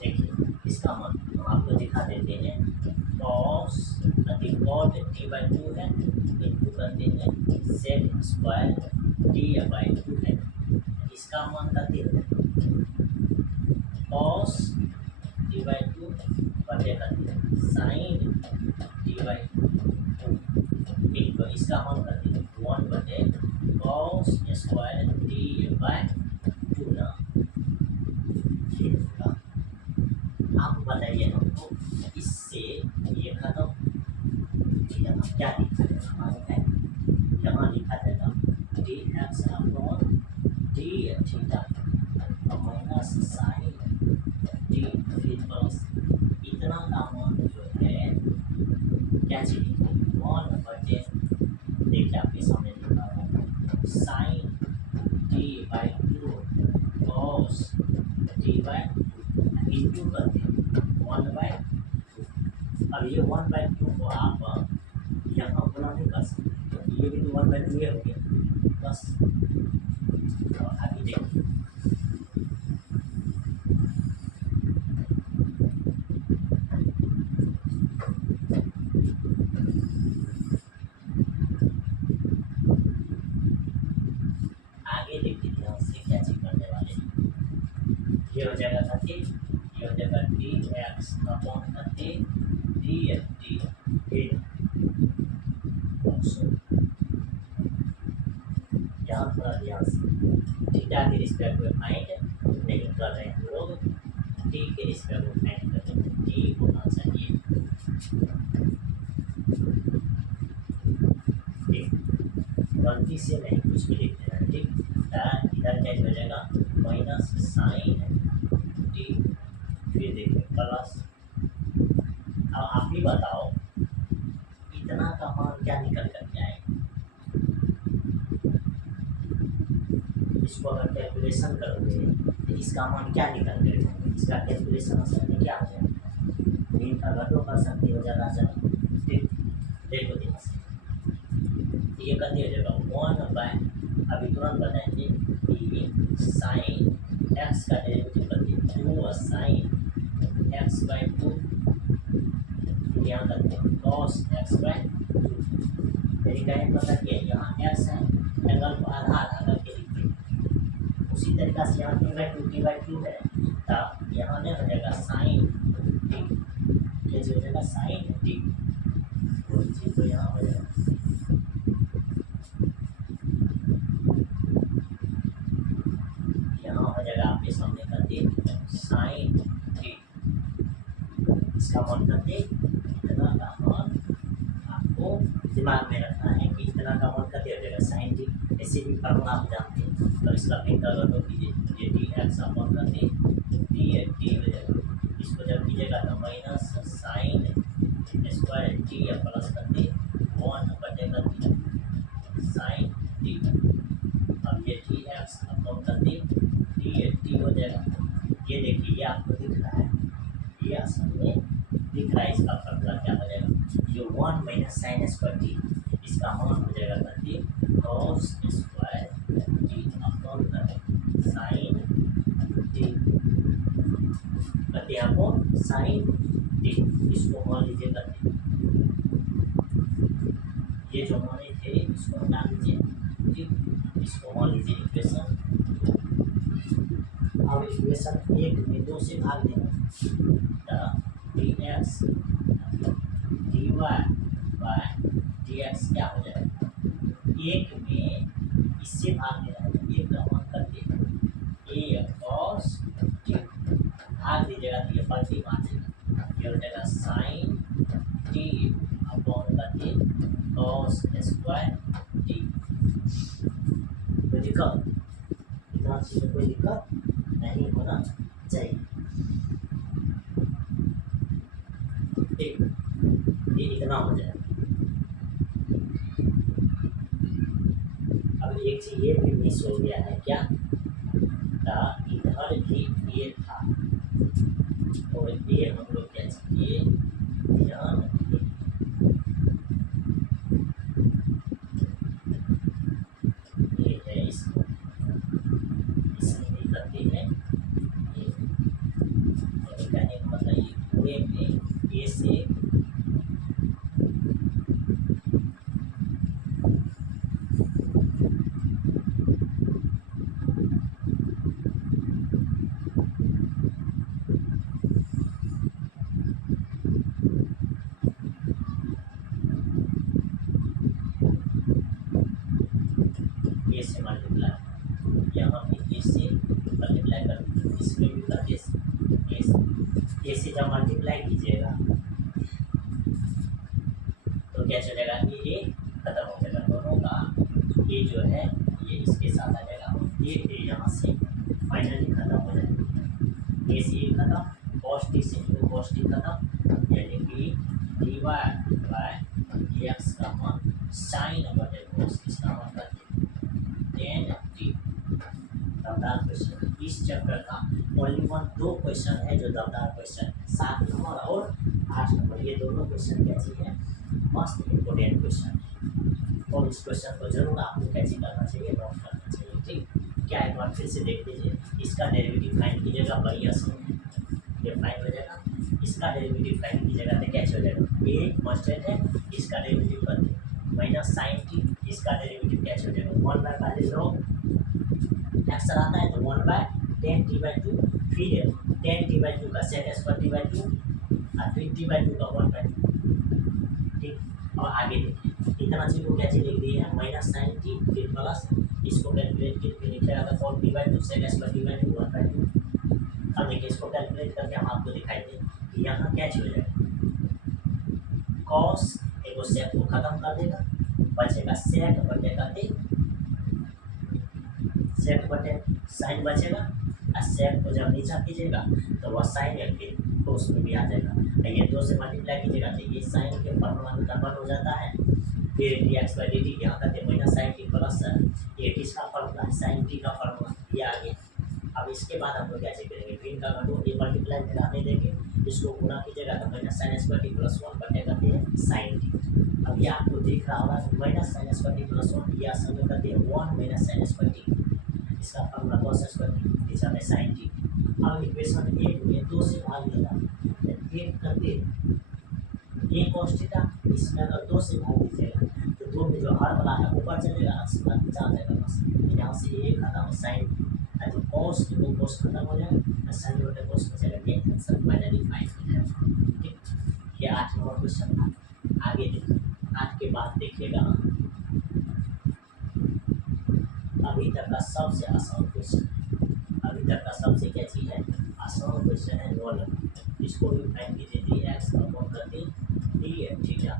देखिए इसका मान हम आपको दिखा देते हैं। Cos cot t by two है, इंटू करते हैं sec square t by two है। इसका मान करते हैं कॉस टी बाई टू बटे करते हैं sine t by two into इसका मान करते हैं वन बटे cos square t by two ना। आप बताइए हमको इससे ये खत्म, यहाँ क्या लिखा जाएगा हमारे है, यहाँ लिखा जाएगा d x upon d theta minus sine d फिर प्लस इतना का मान जो है क्या चीज वन बटे देखिए आपके सामने लिखा हुआ sine d by two cos d by into करते हैं वन बाई टू। अब ये वन बाई टू को आप यहाँ गुना नहीं कर सकते, तो ये भी तो वन बाई टू हो गया बस। तो आगे देखिए ध्यान से क्या चीज करने वाले हैं। ये हो जाएगा थर्टी, ये हो जाएगा d x upon thirty D F D यहाँ थोड़ा ध्यान से थीटा के रिस्पेक्ट में फाइंड नहीं कर रहे हैं हम लोग, टी के रिस्पेक्ट में फाइंड कर रहे हैं। टी होना चाहिए ठीक, गलती से नहीं कुछ भी लिख देना ठीक। इधर क्या हो जाएगा माइनस साइन टी फिर देखिए प्लस। अब आप ही बताओ इतना का मान क्या निकल कर के आएगा। इसको अगर कैलकुलेशन करोगे तो इसका मान क्या निकल कर आएगा, इसका कैलकुलेशन असल में क्या हो जाएगा, मीन का घटो कर सकते हो ज़्यादा से देखो ध्यान से ये कहते हो जाएगा वन बाय अभी तुरंत बताएंगे कि साइन एक्स का डेरिवेटिव करते हैं two sine x by two, यहाँ करते हैं कॉस एक्स बाई टू। मेरी कहने का मतलब ये यहाँ एक्स है एंगल को आधा आधा करके लिखते हैं, उसी तरीका से यहाँ टी बाई टू है तब यहाँ नहीं हो जाएगा साइन टी, ये जो हो जाएगा साइन टी, कोई चीज़ तो यहाँ हो जाएगा आपके सामने करते साइन टी, इसका मान करते इतना का मान आपको दिमाग में रखना है कि इतना का मान करते हो जाएगा साइन टी। ऐसे भी फार्मूला आप जानते हैं, तो इसका फिंगर करो कीजिए ये डी एक्स अपॉन करते टी हो जाएगा, इसको जब कीजिएगा तो माइनस साइन स्क्वायर टी या प्लस करते वन बटे करते साइन टी। अब ये डी एक्स अपॉन करते टी हो जाएगा। ये देखिए ये आपको दिख रहा है, ये असल में दिख रहा है, इसका फॉर्मूला क्या हो जाएगा ये one minus sine square T, इसका मान हो जाएगा करते कॉस स्क्वायर टी अपॉन करते साइन टी करते आपको साइन टी। इसको मान लीजिए करते ये जो माने थे इसको हटा लीजिए ठीक, इसको मान लीजिए इक्वेशन। अब इक्वेशन एक में दो से भाग देना d x d y by d x क्या हो जाएगा, एक में इससे भाग देना है तो एक का मान करके ए कॉस टी भाग दीजिएगा तो ये पलटी मार देगा, ये हो जाएगा साइन टी अपॉन करके कॉस स्क्वायर टी। कोई दिक्कत इतना चीज़ में कोई दिक्कत नहीं होना चाहिए ठीक, ये इतना हो जाए। अब एक चीज ये भी मिस हो गया है क्या, इधर भी ये था और ये हम लोग क्या चाहिए ध्यान रखिए, ये है इसको इसमें भी करते हैं ये कहने का मतलब ए से मल्टीप्लाई, यहाँ पे ए से मल्टीप्लाई कर दीजिए, इसमें भी कर दे ए से जब मल्टीप्लाई कीजिएगा तो क्या चलेगा, ये खत्म हो जाएगा दोनों का, ये जो है ये इसके साथ आ जाएगा, ये फिर यहाँ से फाइनली खत्म हो जाएगा, ए से ये खत्म, कॉस टी से जो कॉस टी खत्म, यानी कि डी वाई बाय एक्स का मान साइन बटे कॉस, इसका मान करते टेन टी। दमदार क्वेश्चन इस चैप्टर का ओनली वन, दो क्वेश्चन है जो दमदार क्वेश्चन, 7 नंबर और 8 नंबर, ये दोनों क्वेश्चन कैसी है, मस्त इम्पोर्टेंट क्वेश्चन है, और इस क्वेश्चन को जरूर आपको कैसे करना चाहिए, नोट करना चाहिए। ठीक, क्या एक बार फिर से देख लीजिए, इसका डेरिवेटिव फाइंड कीजिएगा, बढ़िया से ये फाइंड हो जाएगा, इसका डेरिवेटिव फाइंड कीजिएगा तो कैसे हो जाएगा, ये कांस्टेंट है, इसका डेरिवेटिव करते माइनस साइन टी, इसका डेरिवेटिव कैसे हो जाएगा, 1 बाय पहले लोग एक्स आता है तो 1 बाय 10 टी बाई 2, फिर 10 टी बाई 2 का सेक स्क्वायर टी बाई 2 और फिर टी बाई 2 का 1 बाई 2। ठीक, और आगे देखिए इतना चीज को क्या चीज लिख दी है, माइनस साइन टी फिर प्लस, इसको कैलकुलेट करके लिखेगा तो 4 t by 2 sec square t by 2 1 by 2। अब देखिए इसको कैलकुलेट करके हम आपको दिखाई दें कि यहाँ क्या चीज हो जाएगा, कॉस एगो सेक को खत्म कर देगा, बचेगा सेक बटे करते सेक बटे साइन बचेगा, और सेक को जब नीचा कीजिएगा तो वह साइन है फिर तो उसमें भी आ जाएगा, ये 2 से मल्टीप्लाई कीजिएगा तो ये साइन के फॉर्मूला में कन्वर्ट हो जाता है, फिर D x by d T यहाँ करते माइनस साइन टी प्लस, ये किसका फॉर्मूला है, साइन टी का फॉर्मूला, ये आ गया। अब इसके बाद हम लोग कैसे करेंगे, फिर इनका घटो ये मल्टीप्लाई में रहने देंगे, इसको गुणा कीजिएगा तो minus sine square T plus 1 बटे करते हैं साइन टी। अब ये आपको दिख रहा होगा minus sine square T plus 1, या सब करते हैं 1 माइनस साइन स्क्वायर टी, इसका फॉर्मूला कॉस स्क्वायर टी, दिशा में साइन टी। अब इक्वेशन 1 में 2 से भाग देगा, 1 करते ये कॉस थीटा, इसमें अगर 2 से भाग दीजिएगा तो 2 में जो हर वाला है ऊपर चलेगा, इसका नीचे आ जाएगा, बस यहाँ से ये खत्म, साइन तो कॉस को कॉस खत्म हो जाएगा, साइन बटे कॉस बचेगा, ये आंसर फाइनली फाइंड हो जाएगा। ठीक, ये 8 नंबर क्वेश्चन था। आगे देखिए, 8 के बाद देखिएगा अभी तक का सबसे आसान क्वेश्चन है, अभी तक का सबसे क्या चीज़ है, आसान क्वेश्चन है, 9 नंबर, इसको भी फाइंड कीजिए, डी एक्स का कौन करते डी एफ थीटा,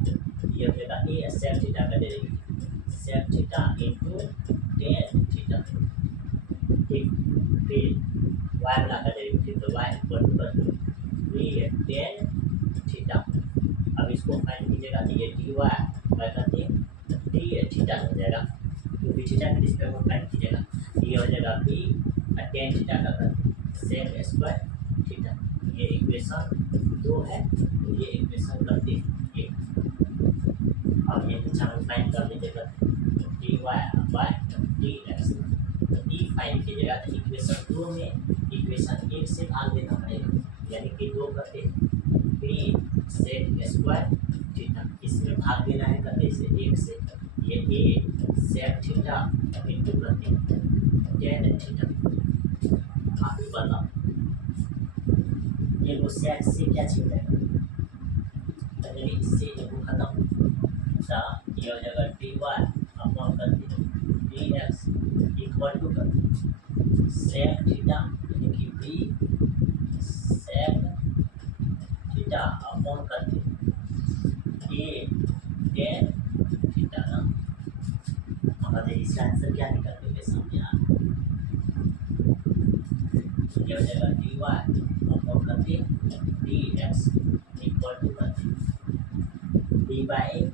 ये हो जाएगा ए सेक थीटा का derivative, sec theta into tan theta, ठीक, फिर वाई वाला का डेरिवेटिव तो वाई इक्वल टू कर वी टेन थीटा। अब इसको फाइंड कीजिएगा तो ये डी वाई बाय करते डी थीटा हो जाएगा, क्योंकि थीटा के रिस्पेक्ट में फाइंड कीजिएगा, ये हो जाएगा वी टेन थीटा का करते सेक स्क्वायर थीटा, ये इक्वेशन 2 है, तो ये इक्वेशन करते हैं 1। अब ये नीचे में फाइंड कर लीजिएगा d y by d x, ई फाइंड कीजिएगा तो इक्वेशन 2 में इक्वेशन 1 से भाग देना पड़ेगा, यानी कि 2 करते बी सेक स्क्वायर थीटा, इसमें भाग देना है करते से 1 से, ये ए सेक थीटा इंटू करते टेन थीटा। आप ही बताओ ये वो सेक से क्या चीज है, तो इससे एगो खत्म, ये हो जाएगा डी वाई अपॉन करते डी एक्स इक्वल टू कर सेक थीटा, यानी कि बी सेक थीटा अपॉन करते ए टेन थीटा ना। अब इसका आंसर क्या निकल के सामने आ रहा है, ये हो जाएगा डी वाई अपॉन करते डी एक्स इक्वल टू करते डी बाई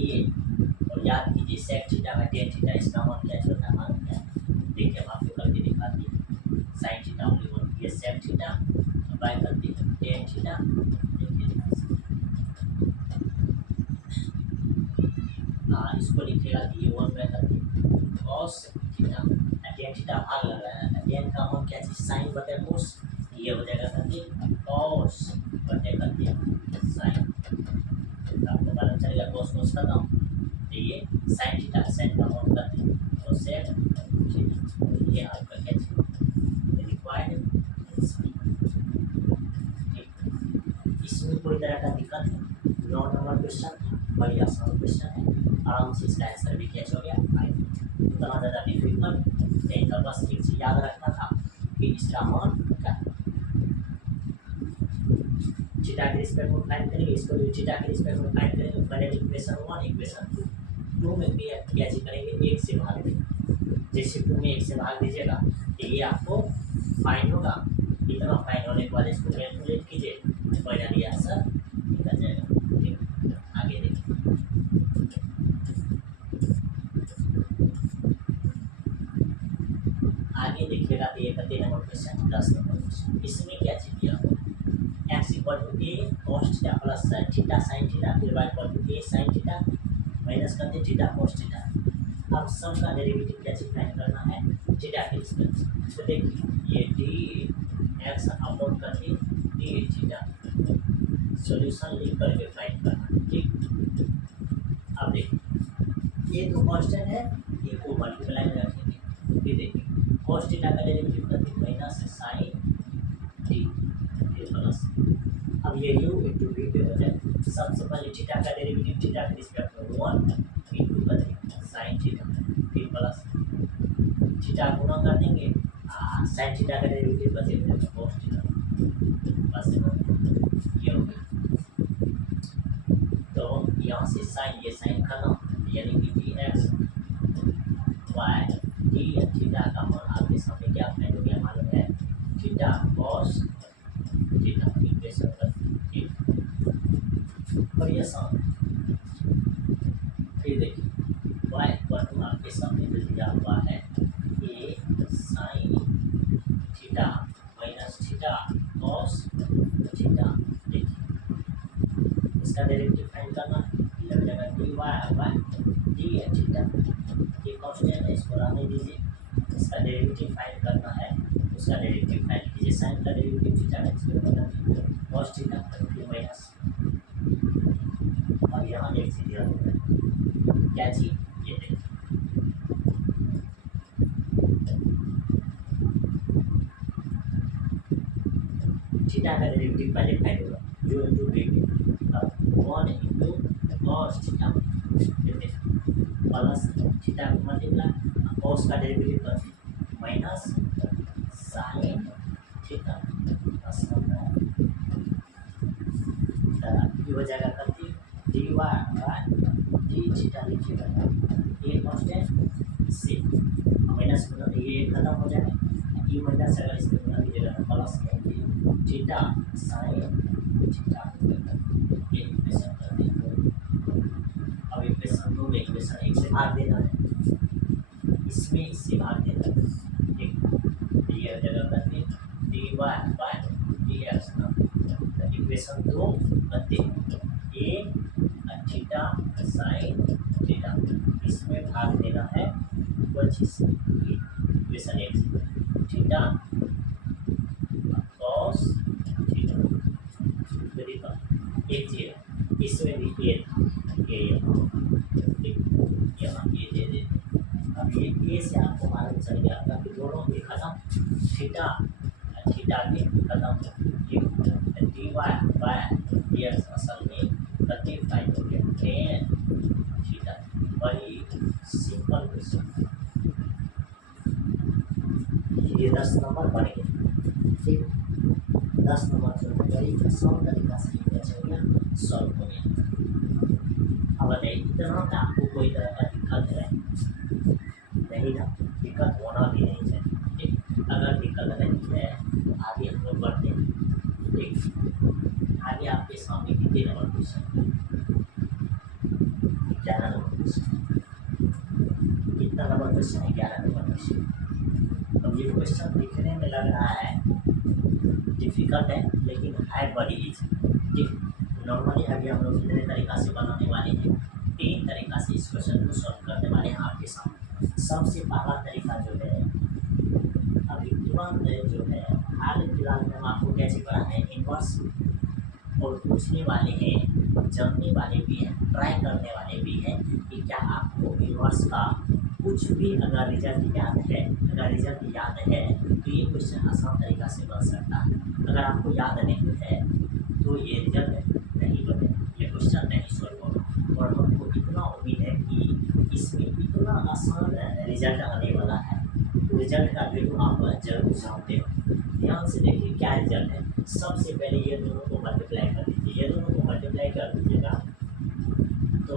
ए, और याद कीजिए सेक थीटा का टेन थीटा, इसका मान क्या छोटा मान क्या, देखिए हम आपको करके दिखाती है, साइन थीटा ओनली 1, ये सेक थीटा बाय करती है टेन थीटा, देखिए हाँ इसको लिखिएगा कि ये 1 बाय करती कॉस थीटा, टेन थीटा भाग लग रहा है, टेन का मान क्या चीज साइन बटे कोस, ये हो जाएगा करके कॉस बटे करके साइन। आपको मालूम चलेगा कॉस कॉस का नाम, तो ये साइन थीटा साइन का मान करते हैं तो सेक थीटा, ये आपका क्या है रिक्वायर्ड। इसमें कोई तरह का दिक्कत है? 9 नंबर क्वेश्चन बड़ी आसान क्वेश्चन है, आराम से इसका आंसर भी कैच हो गया। उतना ज़्यादा डिफिकल्ट नहीं था, बस एक चीज़ याद रखना था कि इसका मान क्या है। थीटा के रिस्पेक्ट में फाइंड करेंगे, इसको भी थीटा के रिस्पेक्ट में फाइंड करेंगे। पहले इक्वेशन 1 इक्वेशन 2 में क्या चीज करेंगे 1 से भाग देंगे। जैसे 2 में 1 से भाग दीजिएगा तो ये आपको फाइंड होगा, इतना फाइंड होने के बाद इसको कैलकुलेट कीजिए, फाइनली आंसर निकल जाएगा। ठीक, आगे देखिए आगे देखिएगा तो ये 30 नंबर क्वेश्चन 10 नंबर क्वेश्चन। इसमें क्या चीज दिया हुआ है x equal to a cos theta plus theta sine theta फिर y equal to a sine theta minus करते थीटा कॉस थीटा। अब सब का डेरिवेटिव क्या चीज फाइंड करना है थीटा के रिस्पेक्ट। तो देखिए ये डी एक्स अपलोड करके डी थीटा सॉल्यूशन लिख करके फाइंड करना है। ठीक, अब देखिए ये तो कांस्टेंट है, ये को मल्टीप्लाई में रखेंगे। फिर देखिए कॉस थीटा का डेरिवेटिव करते माइनस साइन टी फिर प्लस। अब ये u इंटू वी पे हो जाए, सबसे पहले थीटा का डेरिवेटिव थीटा के रिस्पेक्ट में 1 इंटू करेंगे साइन थीटा फिर प्लस थीटा गुणा कर देंगे साइन थीटा का डेरिवेटिव बचेगा कॉस थीटा बस ये हो गया। तो यहाँ से साइन ये साइन खत्म, यानी कि d x y d theta का मान आपके सामने क्या फाइंड हो गया मालूम है थीटा कॉस थीटा इक्वेशन का। ठीक, बढ़िया आसान। फिर देखिए वाई इक्वल आपके सामने जो दिया हुआ है a sine theta minus theta cos theta. देखिए इसका डेरिवेटिव फाइंड करना है, लग जाएगा d y by d theta. ये कांस्टेंट है, इसको रहने दीजिए। इसका डेरिवेटिव फाइंड करना है, उसका डेरिवेटिव फाइंड कीजिए। साइन का डेरिवेटिव थीटा का इसको बता दीजिए कॉस थीटा फिर माइनस। और यहाँ एक चीज दिया हुआ है क्या चीज ये देखिए थीटा का डेरिवेटिव पहले फाइंड होगा जो into b 1 into cos theta plus theta को मल्टीप्लाई कॉस का डेरिवेटिव करते माइनस साइन थीटा प्लस ये हो जाएगा करते d y by d theta लिखिएगा ये कांस्टेंट से माइनस में ये खत्म हो जाएगा। ये माइनस अगर इसमें गुणा कीजिएगा तो प्लस थीटा साइन थीटा ये इक्वेशन कर देंगे। अब इक्वेशन 2 में इक्वेशन 1 से भाग देना है, इसमें इससे भाग देना है। ठीक, ये जगह करते d y by d x equation 2 करते ए थीटा साइन थीटा, इसमें भाग देना है 25 इक्वेशन 1 से थीटा कॉस थीटा। देखो एक चीज है इसमें भी ए था ये यहाँ ये दे दे। अब ये ए से आपको मालूम चल गया था कि दोनों के खत्म थीटा थीटा के खत्म d y by d x असल में 35 हो गया टेन थीटा। बड़ी सिंपल क्वेश्चन, ये 10 नंबर बन गया। ठीक, 10 नंबर जो है बड़ी आसान तरीका से ये सॉल्व हो गया। अब बताइए इतना का आपको कोई तरह का दिक्कत है नहीं ना, दिक्कत होना भी नहीं चाहिए। ठीक, अगर दिक्कत नहीं है तो आगे हम लोग बढ़ते हैं। ठीक, आगे आपके सामने कितने नंबर क्वेश्चन 11 नंबर क्वेश्चन। कितना नंबर क्वेश्चन है 11 नंबर क्वेश्चन। अब ये क्वेश्चन दिखने में लग रहा है डिफिकल्ट है लेकिन है बड़ी इजी। ठीक, नॉर्मली अभी हम लोग कितने तरीका से बनाने वाले हैं 3 तरीका से इस क्वेश्चन को सॉल्व करने वाले हैं आपके सामने। सबसे पहला तरीका जो है अभी तुरंत जो है हाल फिलहाल में हम आपको कैसे पढ़ा है इनवर्स, और पूछने वाले हैं, जानने वाले भी हैं, ट्राई करने वाले भी हैं कि क्या आपको इनवर्स का कुछ भी अगर रिजल्ट याद है, अगर रिजल्ट याद है तो ये क्वेश्चन आसान तरीका से बन सकता है। अगर आपको याद नहीं है तो ये रिजल्ट नहीं बनेगा, ये क्वेश्चन नहीं सॉल्व होगा। और हमको इतना उम्मीद है कि इसमें इतना आसान रिजल्ट आने वाला है, तो रिजल्ट का वैल्यू आप जरूर जानते हो। ध्यान से देखिए क्या रिजल्ट है। सबसे पहले ये दोनों को मल्टीप्लाई कर दीजिए, ये दोनों को मल्टीप्लाई कर दीजिएगा तो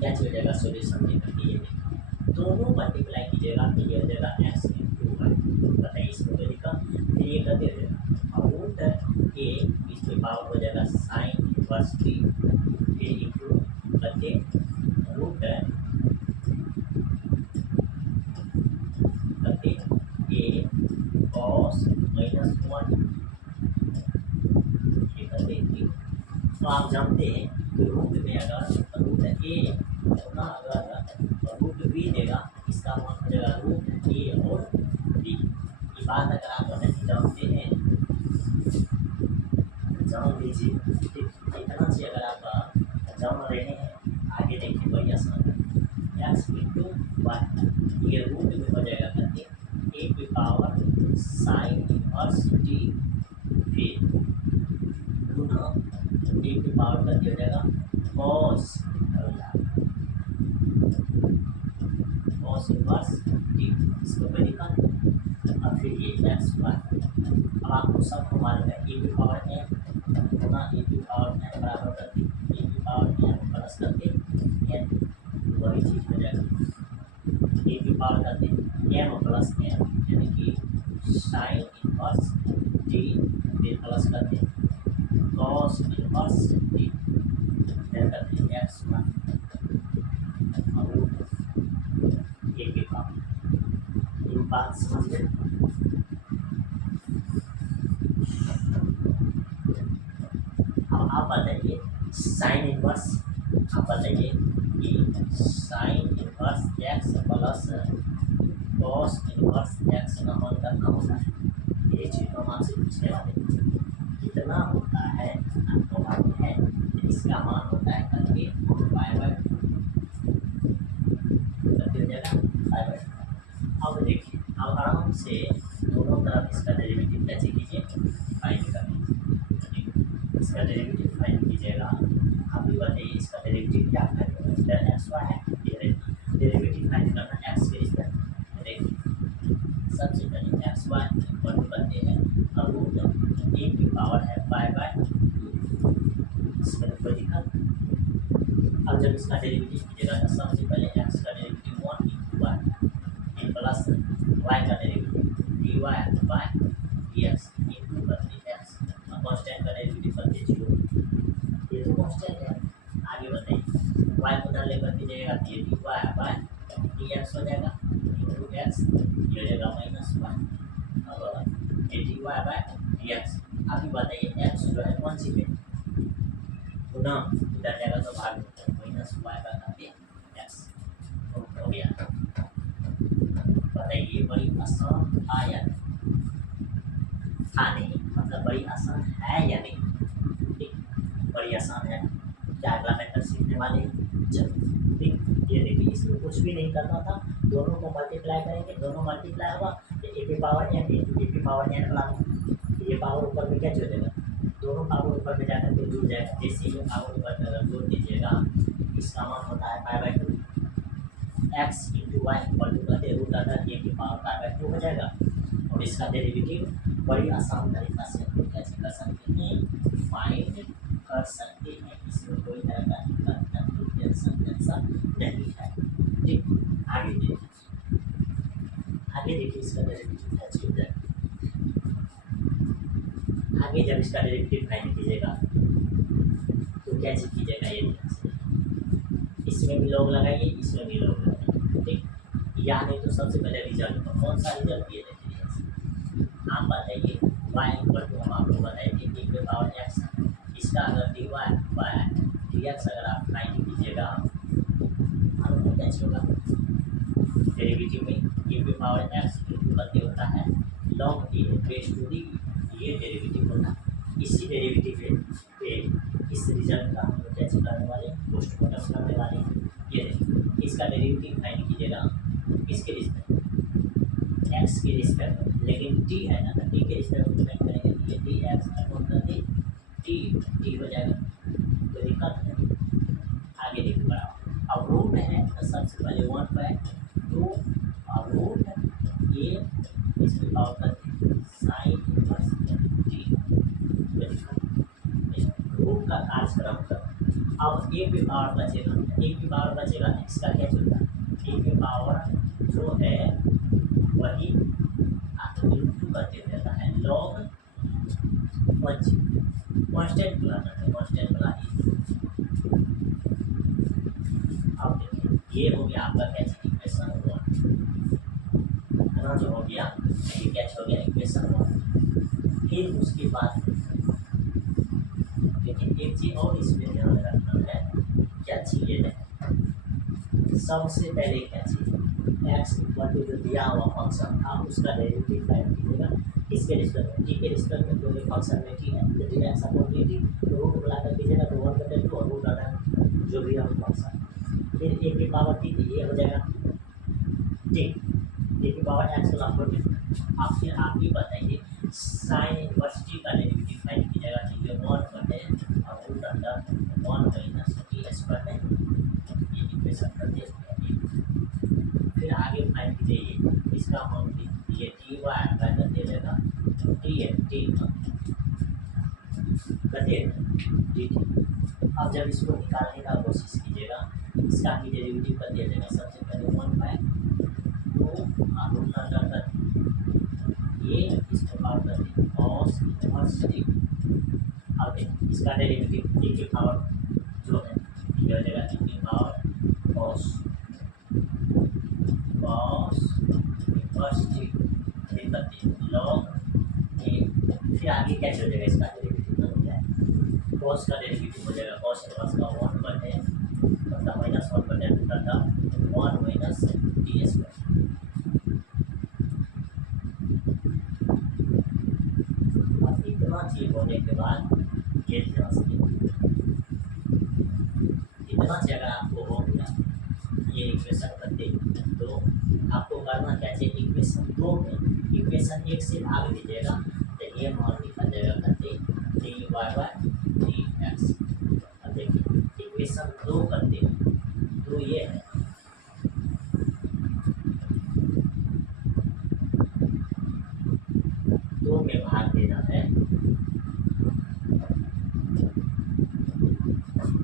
क्या हो जाएगा, सोल्यूशन निकल के ये देखिए दोनों मल्टीप्लाई कीजिएगा तो ये हो जाएगा एक्स इंटू वाई। बताइए इसको तो लिखा, फिर ये कर दीजिएगा रूट ए, इसके पावर हो जाएगा साइन इनवर्स टी, फिर इंटू करके रूट करके ए कॉस माइनस वन, ये कर देंगे। तो आप जानते हैं कि रूट में अगर रूट ए होना, अगर रूट बी देगा इसका मान हो जाएगा रूट ए और बी। ये बात अगर आप नहीं जानते हैं जान लीजिए, ठीक, इतना से अगर आप जान रहे हैं आगे देखिए वही आसान है। एक्स इंटू वाई, ये रूट में हो जाएगा करके ए की पावर साइन इनवर्स टी, फिर गुना ए की पावर करके हो जाएगा कॉस कॉस इनवर्स टी, इसको कोई दिक्कत नहीं। अब फिर ये एक्स वाई, अब आपको सब को मालूम है ए की पावर एन गुना ए की पावर एन बराबर करके ए की पावर एन प्लस करके एन, वही चीज़ हो जाएगा ए की पावर करके एन प्लस एन, यानी कि साइन इनवर्स टी, फिर प्लस करके कॉस इनवर्स टी, फिर करके एक्स वाई और ए की पावर। ये बात समझ गए। अब आप बताइए साइन इनवर्स, आप बताइए कि sine inverse x plus cos inverse x का मान करना होता है। ये चीज़ हम आपसे पूछने वाले कितना होता है, आपको मालूम है इसका मान होता है करके पाई बाय करके हो जाएगा पाई बाय। अब देखिए अब आराम से दोनों तरफ इसका डेरिवेटिव कैसे कीजिए, फाइंड कर लीजिए, इसका डेरिवेटिव फाइंड कीजिएगा। आप भी बताइए इसका डेरिवेटिव क्या करेगा, इधर एक्स वाई है, डेरिवेटिव फाइंड करना एक्स के रिस्पेक्ट में। देखिए सबसे पहले एक्स वाई इक्वल टू करते हैं अब रूट ए की पावर है पाई बाय, इसमें कोई दिक्कत। अब जब इसका डेरिवेटिव कीजिएगा तो सबसे पहले एक्स का derivative 1 into y plus y का derivative d y by d x into करके एक्स, कॉन्स्टेंट का डेरिवेटिव करके 0, ये तो कॉन्स्टेंट है। आगे बताइए वाई को उधर लेकर के जाएगा तो ये d y by d x हो जाएगा इंटू एक्स, ये हो जाएगा माइनस वाई, अब ये d y by d x. अभी बताइए एक्स जो है कौन सी में गुना, इधर जाएगा तो भाग माइनस वाई का करके एक्स हो गया। बताइए बड़ी आसान था या था नहीं, मतलब बड़ी आसान है या नहीं, ठीक, बड़ी आसान है। क्या अगला मेथड सीखने वाले चलो ठीक, ये देखिए इसमें कुछ भी नहीं करना था, दोनों को मल्टीप्लाई करेंगे, दोनों मल्टीप्लाई होगा तो ए की पावर एन इंटू ए की पावर एन बना, ये पावर ऊपर में क्या चलेगा, दोनों पावर ऊपर में जाकर के जुड़ जाएगा। जैसे ही पावर ऊपर में अगर जोड़ दीजिएगा इसका मान होता है pi by 2, x into y equal to करते रूट अंडर ए की पावर पाई बाय 2 हो जाएगा। और इसका डेरिवेटिव बड़ी आसान तरीका से हम लोग कैसे कर सकते हैं, फाइंड कर सकते हैं, इसमें कोई तरह का टेंशन नहीं है, ठीक। आगे देखिए इसका डेरिवेटिव कैसे हो जाएगा। आगे जब इसका डेरिवेटिव फाइंड कीजिएगा तो कैसे कीजिएगा ये ध्यान से, इसमें भी लोग लगाइए, इसमें भी लोग लगाइए, ठीक। या नहीं तो सबसे पहले रिजल्ट को, कौन सा रिजल्ट ये देखिए, आप बताइए वाई इक्वल टू, हम आपको बताएंगे डी के पावर एक्स, इसका अगर d y by d x अगर आप फाइंड कीजिएगा तो कैसे होगा, डेरिवेटिव में ए की पावर एक्स इंटू करके होता है लॉग ए रेज टू दी ये डेरिवेटिव होगा। इसी डेरिवेटिव पे इस रिजल्ट का हम लोग कैसे करने वाले हैं, पोस्टमार्टम करने वाले हैं। ये देखिए इसका डेरिवेटिव फाइंड कीजिएगा किसके रिस्पेक्ट, एक्स के रिस्पेक्ट में, लेकिन टी है ना, टी के रिस्पेक्ट में फाइंड करेंगे तो ये टी एक्स अपॉन कर दी टी हो जाएगा, कोई दिक्कत है। आगे देखिए बराबर अब रूट है तो सबसे पहले 1/2 और रूट ये इसमें पावर करते साइन इनवर्स टी, रूट का कार्यक्रम कर। अब ए पे पावर बचेगा, ए पे पावर बचेगा, इसका क्या चलता है, ए पे पावर जो है वही इंटू करते रहता है लॉग 1 कांस्टेंट बुलाना है, कांस्टेंट बुलाइए। अब देखिए ये हो गया आपका कैच इक्वेशन 1 है ना, जो हो गया ये कैच हो गया इक्वेशन 1। फिर उसके बाद लेकिन एक चीज और इसमें ध्यान रखना है, क्या चीज है सबसे पहले क्या चीज एक्स इक्वल टू जो दिया हुआ फंक्शन था उसका डेरिवेटिव फाइंड कीजिएगा, इसके रिस्पेक्ट में टी के रिस्पेक्ट में जो फंक्शन में टी है तो t x upon t root बुलाकर कीजिएगा तो 1/2 और रूट अगर जो भी हम फंक्शन, फिर ए की पावर टी ये हो जाएगा टी, ए की power x plus upon t. आप फिर आप ही बताइए साइन इनवर्स टी का डेरिवेटिव फाइंड कीजिएगा तो ये 1 और root under 1 minus t square है, ये इक्वेशन कर दिए। फिर आगे फाइंड कीजिए इसका हम ये टी वाई अंडर दे देगा टी है टी करते टी। अब जब इसको निकालने का कोशिश कीजिएगा इसका भी डेरिवेटिव कर दिया जाएगा, सबसे पहले 1/2 रूट अंडर कर ये इसको पावर कर दी कॉस इनवर्स टी। अब इसका डेरिवेटिव e की पावर जो है ये हो जाएगा e की power cos inverse t log a. फिर आगे क्या चल जाएगा इसका डेरिवेटिव हो जाएगा कॉस का डेरिवेटिव हो जाएगा कॉस इनवर्स का 1/, मतलब -1/√1 माइनस टी स्क्वायर। अब इतना चीज होने के बाद ये ध्यान से इतना चीज अगर आपको हो गया ये इक्वेशन करते तो आपको करना क्या चाहिए, इक्वेशन 2 में इक्वेशन 1 से भाग दीजिएगा तो ये मान निकल जाएगा करते d y by d x. अब देखिए इक्वेशन 2 करते तो ये है दो में भाग देना है,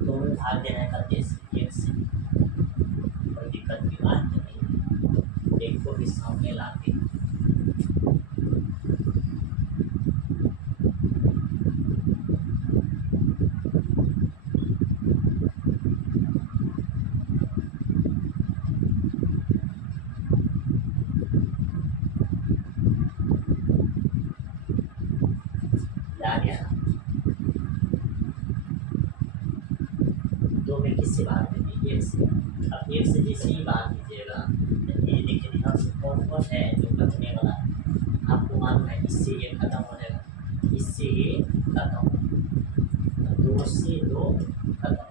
दो में भाग देना है करते 1 से, कोई दिक्कत की बात नहीं, एक को भी सामने लाके ला गया। दो में किससे भाग देंगे 1 से। अब 1 से जैसे ही भाग दीजिएगा ये देखिए ध्यान से कौन कौन है जो कटने वाला है, आपको मालूम है इससे ये खत्म हो जाएगा, इससे ये खत्म, 2 से 2 खत्म,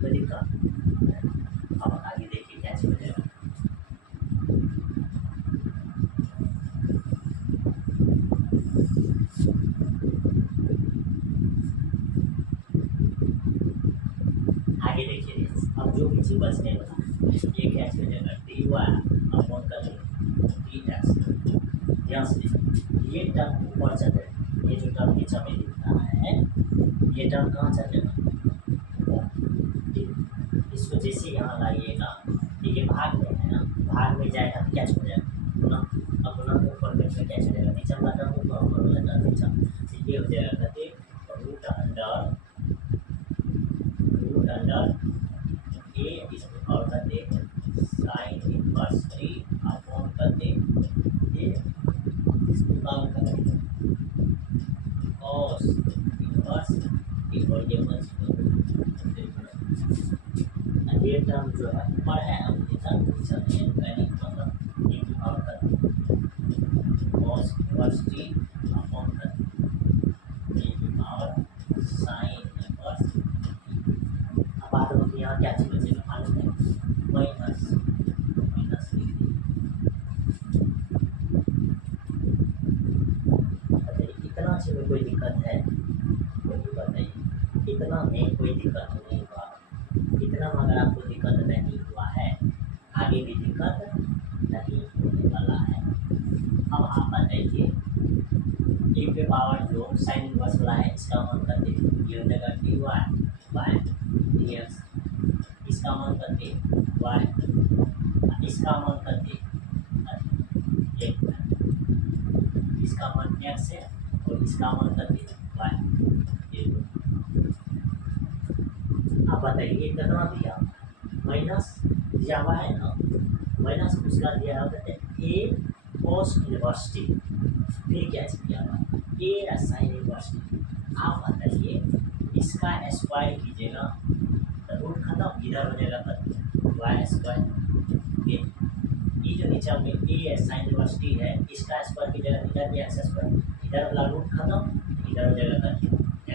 तो दिक्कत। अब आगे देखिए क्या चल जाएगा, आगे देखिए अब जो पीछे बचने वाला ये क्या चल जाएगा डी वाई अपॉन कर डी एक्स। ध्यान से देखिए ये टर्म ऊपर चल जाएगा, ये जो टर्म नीचे में दिख रहा है ये टर्म कहाँ चल जाएगा, इसको जैसे यहाँ लाइएगा ये भाग में है ना, भाग में जाएगा तो क्या हो जाएगा पुनः, अब पुनः ऊपर में क्या चलेगा नीचे वाला टर्म ऊपर वाला टर्म नीचे, तो ये हो जाएगा कहते रूट अंडर ए इसको पावर करते साइन इनवर्स टी अपॉन करते ये इसको पावर करते कॉस इनवर्स टी और ये ये टर्म जो है ऊपर है और ये टर्म नीचे है, यानी मतलब ये की पावर करते कॉस इनवर्स टी समझ में कोई दिक्कत है? कोई दिक्कत नहीं, इतना में कोई दिक्कत नहीं हुआ। इतना में अगर आपको दिक्कत नहीं हुआ है, आगे भी दिक्कत नहीं होने वाला है। अब आप बताइए, ए पे पावर जो साइन इनवर्स वाला है, इसका मान करते ये हो जाएगा dy बाय dx, इसका मान करते y, इसका मान करते एक, इसका मान x है और इसका मान करते y। ये आप बताइए कितना दिया, माइनस दिया हुआ है ना, माइनस उसका दिया हुआ है ए कोस इनवर्स टी, फिर क्या किया हुआ ए साइन इनवर्स टी। आप बताइए इसका स्क्वायर कीजिएगा तो रूट खत्म, इधर हो जाएगा वाई स्क्वायर। ये जो नीचे में ए साइन इनवर्स टी है, इसका स्क्वायर कीजिएगा इधर भी एक्स स्क्वायर, इधर वाला रूट खत्म, इधर हो जाएगा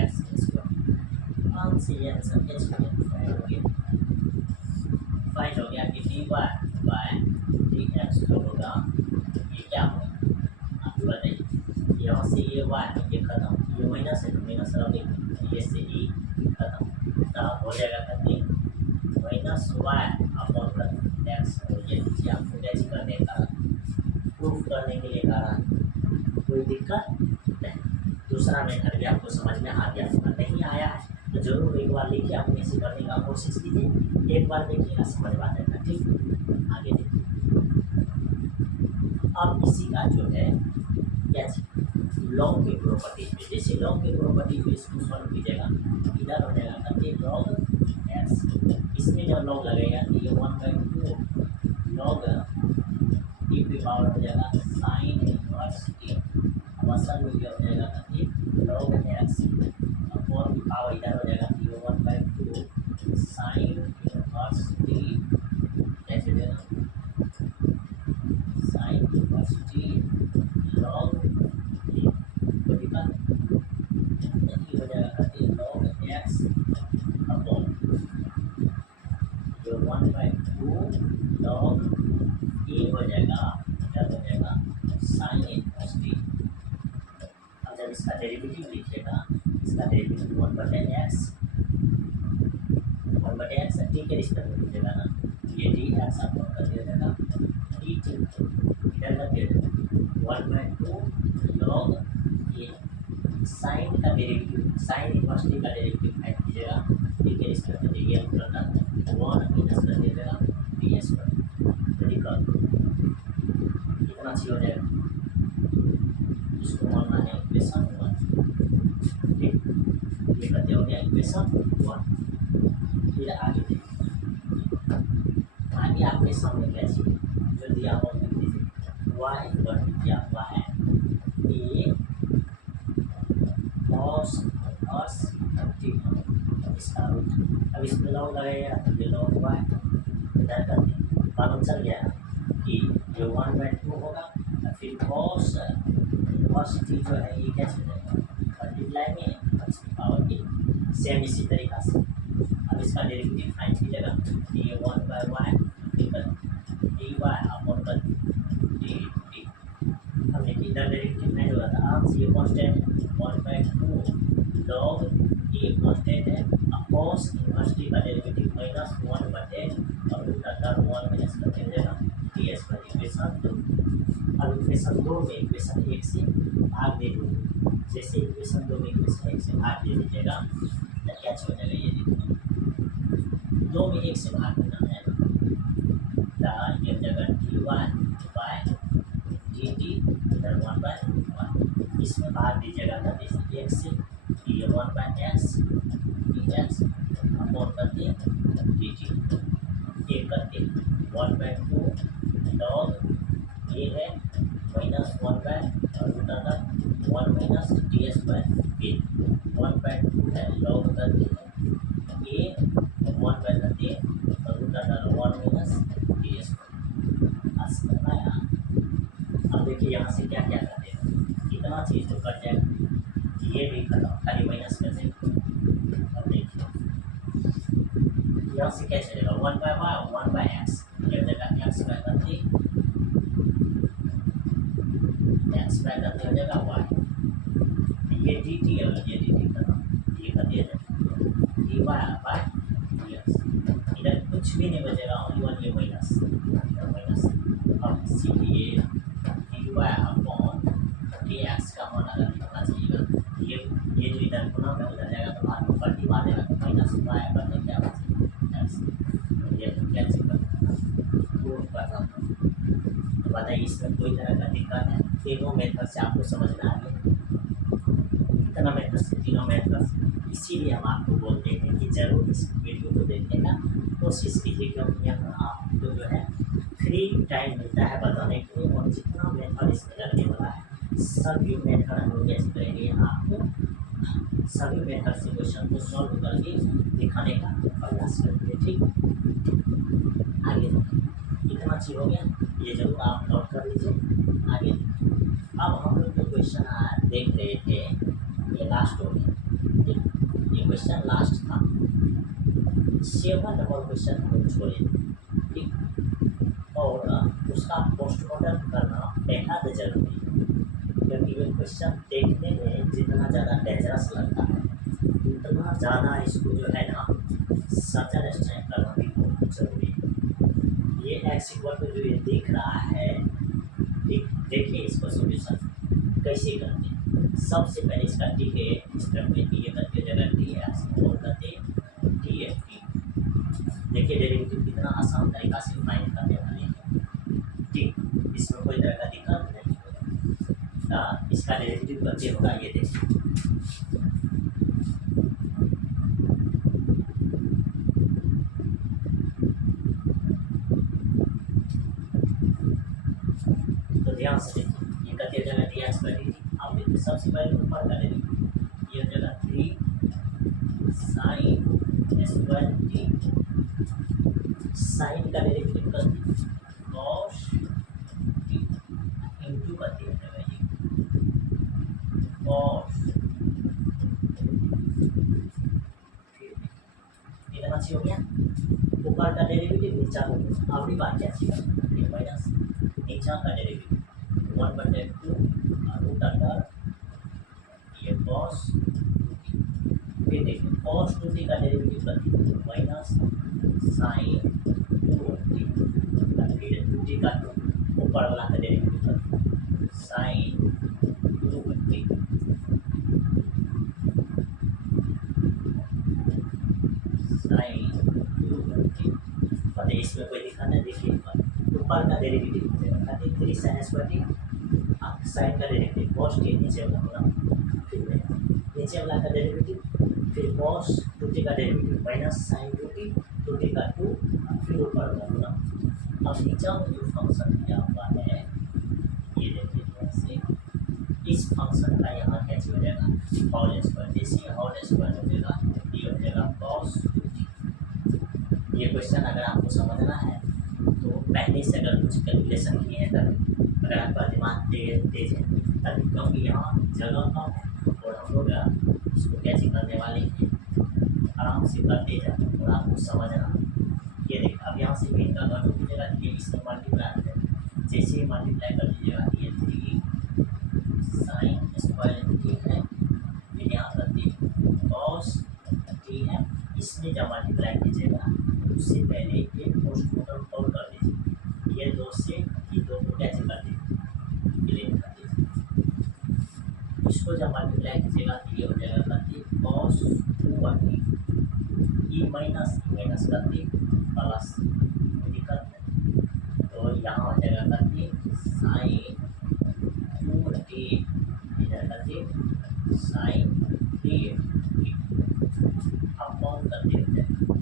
एक्स स्क्वायर। आंसर ये आंसर एच फाइंड हो गया कि d y by d x जो होगा ये क्या होगा, आप बताइए। यहाँ से ये वाई ये खत्म, ये माइनस है तो माइनस रख, ये से ई खत्म, तब हो जाएगा करते माइनस वाई अपॉन कर एक्स। और ये नीचे आपको टैच करने का प्रूफ करने के लिए कहा, कोई दिक्कत नहीं। दूसरा मेथड भी आपको समझ में आ गया होगा, नहीं आया है तो जरूर एक बार लिखिए, आप ऐसे करने का कोशिश कीजिए, एक बार देखिएगा समझ में आ जाएगा। ठीक, आगे देखिए। अब इसी का जो है क्या लॉग की प्रॉपर्टी पे, जैसे लॉग की प्रॉपर्टी पे इसको सॉल्व कीजिएगा, इधर हो जाएगा करते लॉग एक्स, इसमें जब लॉग लगेगा तो ये 1/2 लॉग e पे पावर हो जाएगा साइन इनवर्स टी, अब असल में क्या हो जाएगा करते लॉग एक्स अपॉन पावर इधर हो जाएगा ये 1/2 साइन इनवर्स टी, कैसे देना sign inverse t log T, तो दिक्कत नहीं हो जाएगा करते लॉग एक्स अपॉन ये 1/2 लॉग ए हो जाएगा, इधर हो जाएगा साइन इनवर्स टी। अब जब इसका डेरिवेटिव लिखिएगा, इसका डेरिवेटिव 1/x टी के रिस्पेक्ट में लीजिएगा ना, ये डी एक्स आपको कर दिया जाएगा डी टी, इधर कर दिया जाएगा 1/2 लॉग ये साइन का डेरिवेटिव, साइन इनवर्स टी का डेरिवेटिव फाइंड कीजिएगा, टी के रिस्पेक्ट में देखिए हम करना 1 माइनस कर दिया जाएगा डी एस पर, कितना अच्छी हो जाएगा, इसको मानना है इक्वेशन 1। ठीक, ये करते हो गया इक्वेशन 1। फिर आगे देखिए, आगे आपके सामने क्या चीज जो दिया हुआ लिख दीजिए, वाई इक्वल दिया हुआ है ए कॉस इनवर्स टी, इसका रूट। अब इसमें लॉग लगेगा तो ये लॉग वाई, इधर करते मालूम चल गया कि ये 1/2 होगा, फिर कॉस इनवर्स टी जो है ये क्या चल जाएगा मल्टीप्लाई में इसकी पावर की, सेम इसी तरीका से। अब इसका डेरिवेटिव फाइंड कीजिएगा, ये 1/y डी वाई अपॉन कर डी टी। अब देखिए इधर डेरिवेटिव फाइंड होगा था, आंसर ये कांस्टेंट 1/2 लॉग ए कांस्टेंट है, कॉस इनवर्स टी का डेरिवेटिव माइनस 1/, और रूट अंडर 1 माइनस कर दीजिएगा डी एस पर इक्वेशन 2। अब इक्वेशन 2 में इक्वेशन 1 से भाग दे दो, जैसे इक्वेशन 2 में इक्वेशन 1 से भाग दे दीजिएगा तो क्या हो जाएगा, ये देखिए 2 में 1 से भाग देना है तो ये जगह d y by d t इधर 1/1, इसमें भाग दीजिएगा तो जैसे 1 से ये 1/x डी एक्स अपॉन करते डी टी, ये करते 1/2 लॉग ए है minus 1/1 minus d s by a, 1/2 है लॉग करते हैं ए 1 करते root under 1 minus d s पर आया। अब देखिए यहाँ से क्या क्या करते हैं, इतना चीज़ तो कट जाएगा, ये भी खत्म, खाली माइनस कर देंगे। अब देखिए यहाँ से क्या चलेगा 1/y 1/x, ये जगह x बाय करते हो जाएगा y, ये डी टी है, ये डी टी करना, ये कर दिया जाए d y by d x, इधर कुछ भी नहीं बचेगा, ओनली वन ये माइनस माइनस। अब c d a d y upon d x का मान अगर निकलना चाहिएगा, ये जो इधर गुना में उधर जाएगा तो बाहर ऊपर डी मार देगा, तो माइनस वाई करने क्या बचेगा एक्स, ये तो कैंसिल कर रहा हूँ। तो बताइए इसमें कोई तरह का दिक्कत है? तीनों मेथड से आपको समझना है, इतना मेथड से, तीनों मेथड से, इसीलिए हम आपको बोलते हैं कि जरूर इस वीडियो को देखने का कोशिश कीजिए, क्योंकि यहाँ आपको जो है फ्री टाइम मिलता है बताने के लिए, और जितना मेथड इसमें लगने वाला है सभी मेथड हम लोग कैसे करेंगे, आपको सभी मेथड से क्वेश्चन को सॉल्व करके दिखाने का प्रयास करेंगे। ठीक, आगे इतना चीज हो गया, ये जरूर आप नोट कर लीजिए। आगे अब हम लोग जो क्वेश्चन देख रहे थे ये लास्ट हो गया, ठीक, ये क्वेश्चन लास्ट था, 7 नंबर क्वेश्चन हम लोग छोड़े, ठीक, और उसका पोस्टमार्टम करना बेहद जरूरी है, क्योंकि ये क्वेश्चन देखने में जितना ज़्यादा डेंजरस लगता है उतना ज़्यादा इसको जो है ना सर्च एंड स्ट्राइक करना भी बहुत जरूरी है। ये एक्स इक्वल टू जो ये दिख रहा है, ठीक, देखिए इसको सॉल्यूशन कैसे करते हैं। सबसे पहले इसका टी के स्टेप में टी ए करते जगह टी एक्स और करते टी एफ टी, देखिए डेरिवेटिव कितना आसान तरीका से फाइंड करने वाले हैं, ठीक, इसमें कोई तरह का दिक्कत नहीं होगा। इसका डेरिवेटिव करते होगा, ये देखिए तो ध्यान से देखिए, ये करते जगह डी एक्स पर डी, अब देखिए सबसे पहले ऊपर का डेरिवेटिव ये जगह 3 साइन स्क्वायर टी, साइन का डेरिवेटिव कर दी कॉस टी इंटू कर दिया जाएगा ये कॉस, इतना अच्छी हो गया। ऊपर का डेरिवेटिव नीचा हो गया, अगली बात क्या थी माइनस नीचा का डेरिवेटिव 1/2 रूट अंडर ये कॉस, फिर देखिए कॉस 2t का डेरिवेटिव कर दीजिए माइनस साइन 2t, फिर 2t का ऊपर वाला का डेरिवेटिव कर दीजिए साइन 2t, साइन 2t, और इसमें कोई दिक्कत नहीं। देखिए ऊपर का डेरिवेटिव हो जाएगा 3 साइन स्क्वायर टी, साइन का डेरिवेटिव कॉस टी, नीचे वाला होगा, फिर नीचे वाला का डेरिवेटिव, फिर कॉस 2t का डेरिवेटिव माइनस साइन 2t का 2, फिर ऊपर वाला होगा। अब नीचे में जो फंक्शन दिया हुआ है ये देखिए ऐसे, इस फंक्शन का यहाँ कैसे हो जाएगा होल स्क्वायर, जैसे होल स्क्वायर हो जाएगा ये हो जाएगा कॉस 2t। ये क्वेश्चन अगर आपको समझना है तो पहले से अगर कुछ कैलकुलेशन किए हैं तब, अगर आपका दिमाग तेज है तभी, क्योंकि यहाँ जगह कम है और हम लोग उसको कैसे करने वाले हैं आराम से करते जाते हैं, और आपको समझना। ये देखिए अब यहाँ से मेन का घटों की जगह ये इसमें मल्टीप्लाई है, जैसे ही मल्टीप्लाई कर दीजिएगा ये 3 साइन स्क्वायर टी है, फिर यहाँ कर दिए कॉस टी है, इसमें जब मल्टीप्लाई कीजिएगा उससे पहले ये पोस्टमार्टम कॉल कर दीजिए, ये 2 से ये 2 को कैसे कर दीजिए डिलीट कर दीजिए, इसको जब मल्टीप्लाई कीजिएगा तो ये हो जाएगा करती कॉस 2t, ई माइनस करती प्लस, दिक्कत नहीं, तो यहाँ हो जाएगा करती साइन 2t, इधर करती साइन 3 अपॉन करते हो जाएगा,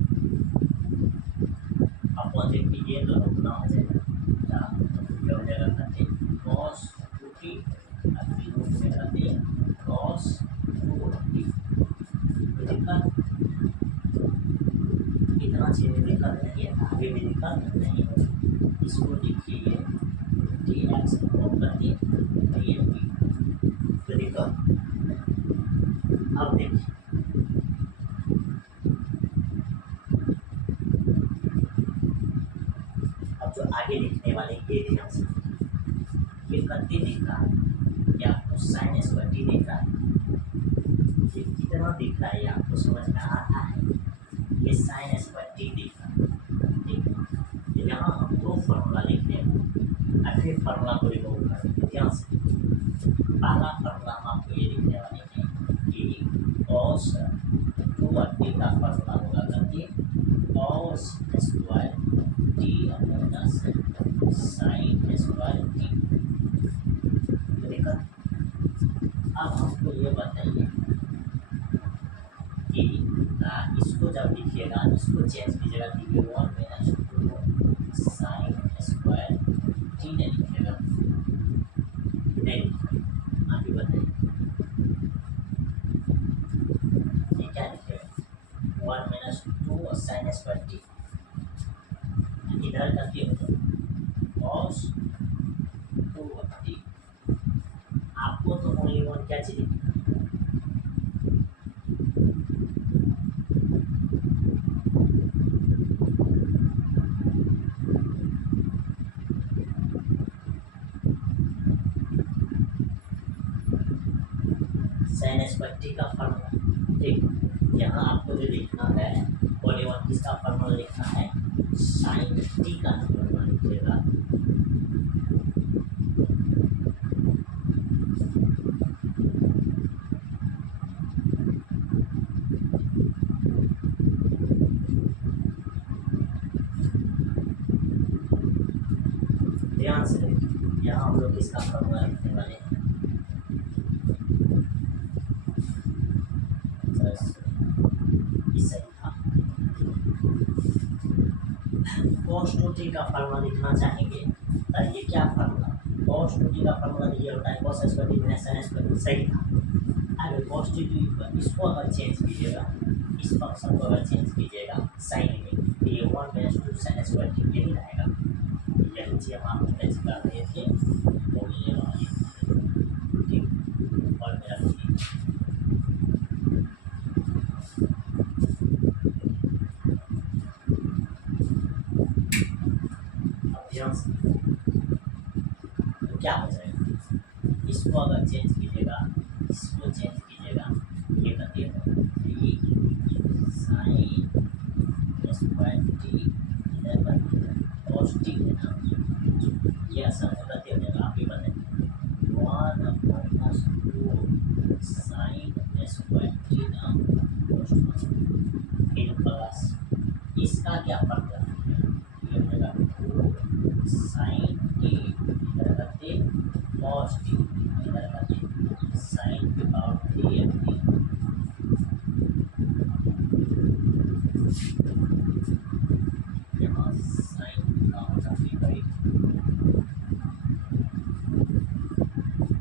अपॉन देखिए ये दोनों गुना हो जाएगा, ये हो जाएगा करते कॉस 2t, फिर रूट में करते कॉस 2t, दिक्कत इतना चीज में दिक्कत नहीं है, आगे भी दिक्कत नहीं है। इसको लिखिए टी एक्स अपॉन करते टी एम टी, तो दिक्कत। अब देखिए अब जो आगे लिखने वाले ये ध्यान से, ये करते दिख रहा है या आपको साइन स्क्वायर टी दिख रहा है, ये कितना दिख रहा है आपको समझ में आ रहा है? ये साइन स्क्वायर टी दिख रहा है, ठीक है। यहाँ हम दो फार्मूला लिखते हैं और फिर फार्मूला को रिमूव करेंगे। ध्यान से पहला फार्मूला हम आपको ये लिखने वाले हैं कि कॉस 2t का फार्मूला होगा करके cos square T minus sine square T. देखा, अब हमको ये बताइए कि इसको जब लिखिएगा इसको चेंज कीजिएगा, कि 1 माइनस 2 साइन स्क्वायर टी नहीं लिखिएगा, नहीं आगे बताइए ये क्या लिखेगा? 1 माइनस 2 साइन स्क्वायर टी, इधर करके कॉस 2t। आपको तो ओनली वन क्या चाहिए? साइन स्क्वायर टी का फार्मूला, ठीक। यहाँ आपको जो लिखना है ओनली वन किसका फार्मूला लिखना है? साइन टी का फार्मूला लिखिएगा। ध्यान से देखिए, यहाँ हम लोग किसका फार्मूला लिखने वाले हैं? सही था। cos 2t का फार्मूला लिखना चाहेंगे तो ये क्या फार्मूला? cos 2t का फार्मूला ये होता है cos square T minus sin square T. सही था। अगर cos 2t इसको अगर चेंज कीजिएगा, इस फंक्शन को अगर चेंज कीजिएगा साइन में, तो ये 1 माइनस 2 sin स्क्वायर टी यही रहेगा। यही चीज़ हम आपको चेंज कर रहे थे, तो ये वाली ठीक। और मेरा ध्यान से तो क्या हो जाएगा? इसको अगर चेंज कीजिएगा, इसको चेंज कीजिएगा, ये करते साइन स्क्वायर टी इधर कर कॉस टी है ना, ये आसान करते हो जाएगा। आप ही बताइए 1 माइनस 2 साइन स्क्वायर टी ना कॉस टी प्लस इसका क्या फर्क है? ये हो जाएगा 2 साइन टी इधर करते कॉस टी इधर करते साइन की पावर 3ft। यहाँ साइन का होता है करीब,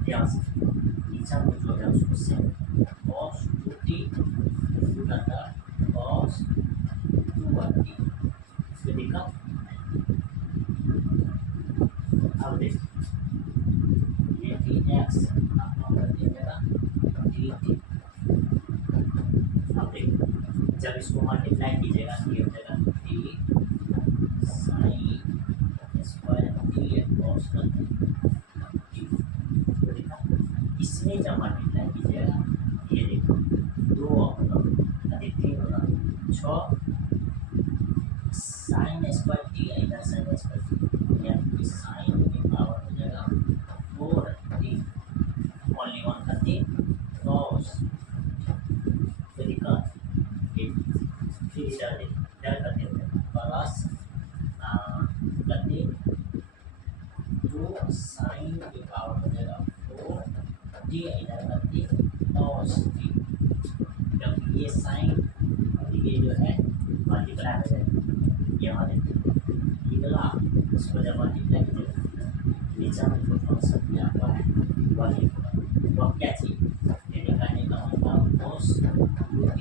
ध्यान से नीचा में जो है उसको सेम कॉस 2t अंदर कॉस 2t। तो देखा, अब देखिए ये dx आपको कर दीजिएगा dt। अब देखिए जब इसको मल्टीप्लाई कीजिएगा तो ये हो जाएगा d sine square T cos T. तो देखा, इसमें जब मल्टीप्लाई कीजिएगा ये देखो 2 होगा अधिक 3 होगा 6 साइन स्क्वायर टी इधर साइन स्क्वायर टी, यानी साइन की पावर हो जाएगा 4t ओनली वन करते कॉस। तो देखा फिर इधर करते प्लस करते 2 साइन की पावर हो जाएगा 4t इधर करते कॉस टी। जब ये साइन ये जो है मल्टीप्लाई हो जाएगा, यहाँ देखिए इधर इसको जब मल्टीप्लाई कीजिएगा नीचा में जो फंक्शन दिया हुआ है वही होगा। वह क्या चीज़ ये निकालने का मतलब कॉस 2t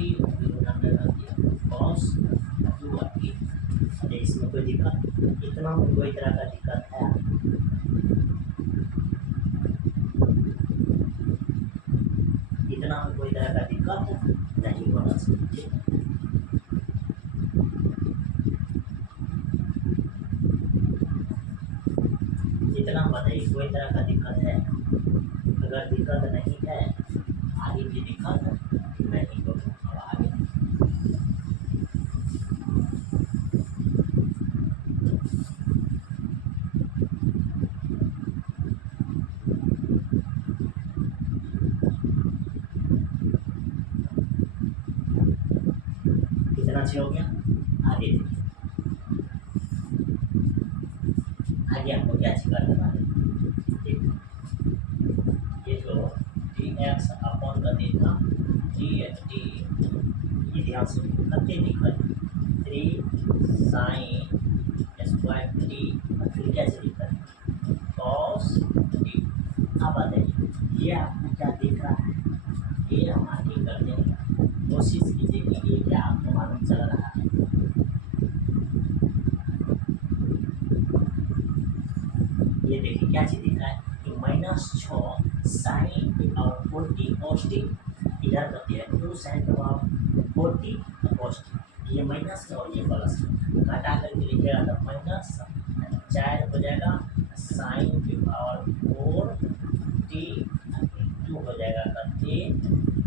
कॉस 2t। अरे इसमें कोई दिक्कत, इतना में कोई तरह का दिक्कत है? इतना में कोई तरह का दिक्कत नहीं होना चाहिए। इतना बताइए कोई तरह का दिक्कत है? अगर दिक्कत नहीं है, आगे भी दिक्कत सी हो गया। आगे देखिए, आगे हमको क्या चीज करने वाले हैं? देखो, ये जो डी एक्स अपॉन का डी था, डी डी ये ध्यान से करते लिखा है 3 साइन स्क्वायर टी, फिर कैसे लिखा है कॉस टी। अब बताइए ये आपको क्या दिख रहा है? ये हम आगे करने की कोशिश कीजिए कि ये क्या आपको मालूम चल रहा है। ये देखिए क्या चीज दिख रहा है कि -6 साइन और 40 कॉस टी, इधर करते हैं 2 साइन और 40 कॉस टी, ये माइनस है और ये प्लस है, घटा करके लिखिएगा तो माइनस 4 हो जाएगा साइन की पावर 4 टी, 2 हो जाएगा करते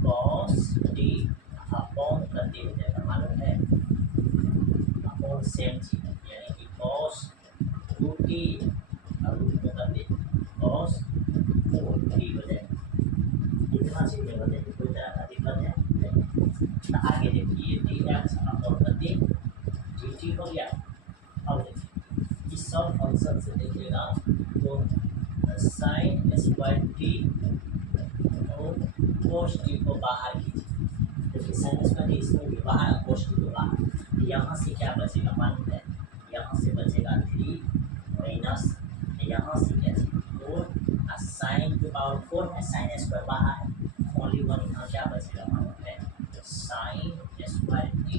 कॉस टी अपॉन करते हो जाएगा, मालूम है अपॉन सेम चीज यानी कि कॉस 2t और रूट में करते कॉस 4t हो जाएगा। इतना सीधे हो जाएगी, कोई तरह का दिक्कत है नहीं। तो आगे देखिए डी एक्स अपॉन करते डी टी हो गया। अब देखिए इस सब फंक्शन से देखिएगा तो साइन स्क्वायर टी और कोस टी को बाहर कीजिए। देखिए साइन स्क्वायर टी इसमें भी बाहर, कोस टी को बाहर, यहाँ से क्या बचेगा मालूम है? यहाँ से बचेगा 3 माइनस, यहाँ से क्या चीज़ 4 साइन की पावर 4 है, साइन स्क्वायर बाहर है, ओनली वन यहाँ क्या बचेगा मालूम है? Sine square T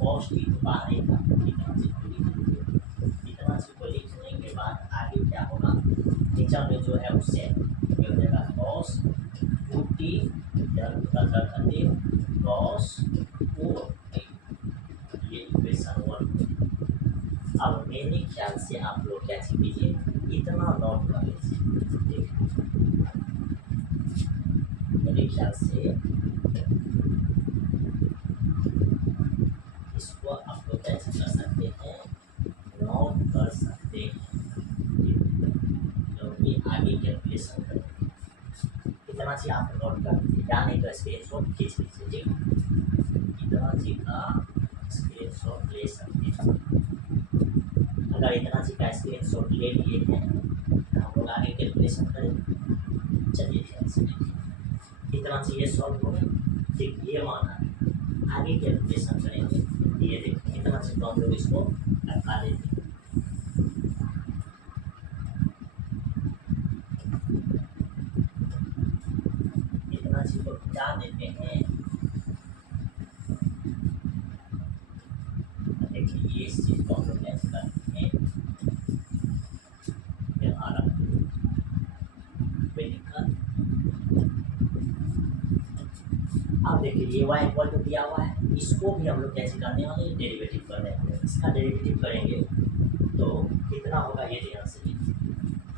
cos T तो बाहर ही था। इतना चीज को लिख लीजिए। इतना चीज को लिखने के बाद आगे क्या होगा? नीचा में जो है उससे ये हो जाएगा कॉस 2t करते कॉस 4t, ये इक्वेशन 1। अब मेरे ख्याल से आप लोग क्या चीज कीजिए, इतना नोट कर लीजिए। देखिए मेरे ख्याल से इसको आप लोग कैसे कर सकते हैं, नोट कर सकते हैं, क्योंकि आगे कैलकुलेशन करेंगे। इतना चीज आप नोट कर लीजिए, या नहीं तो स्क्रीनशॉट खींच लीजिए। ठीक, इतना चीज का स्क्रीनशॉट ले सकते हैं। अगर इतना चीज का स्क्रीनशॉट ले लिए हैं तो हम लोग आगे कैलकुलेशन करेंगे। चलिए ध्यान से देखिए, इतना चीज़ें सॉल्व हो गया। ठीक, ये माना आगे कैलकुलेशन करेंगे। ये देखिए इतना चीज तो हम लोग इसको हटा देते हैं। इतना चीज को हटा देते हैं। देखिए ये इस चीज को हम लोग कैसे करते हैं, अब देखिए ये y इक्वल टू दिया हुआ है, इसको भी हम लोग कैसे करने वाले हैं, डेरिवेटिव करने वाले। इसका डेरिवेटिव करेंगे तो कितना होगा ये ध्यान से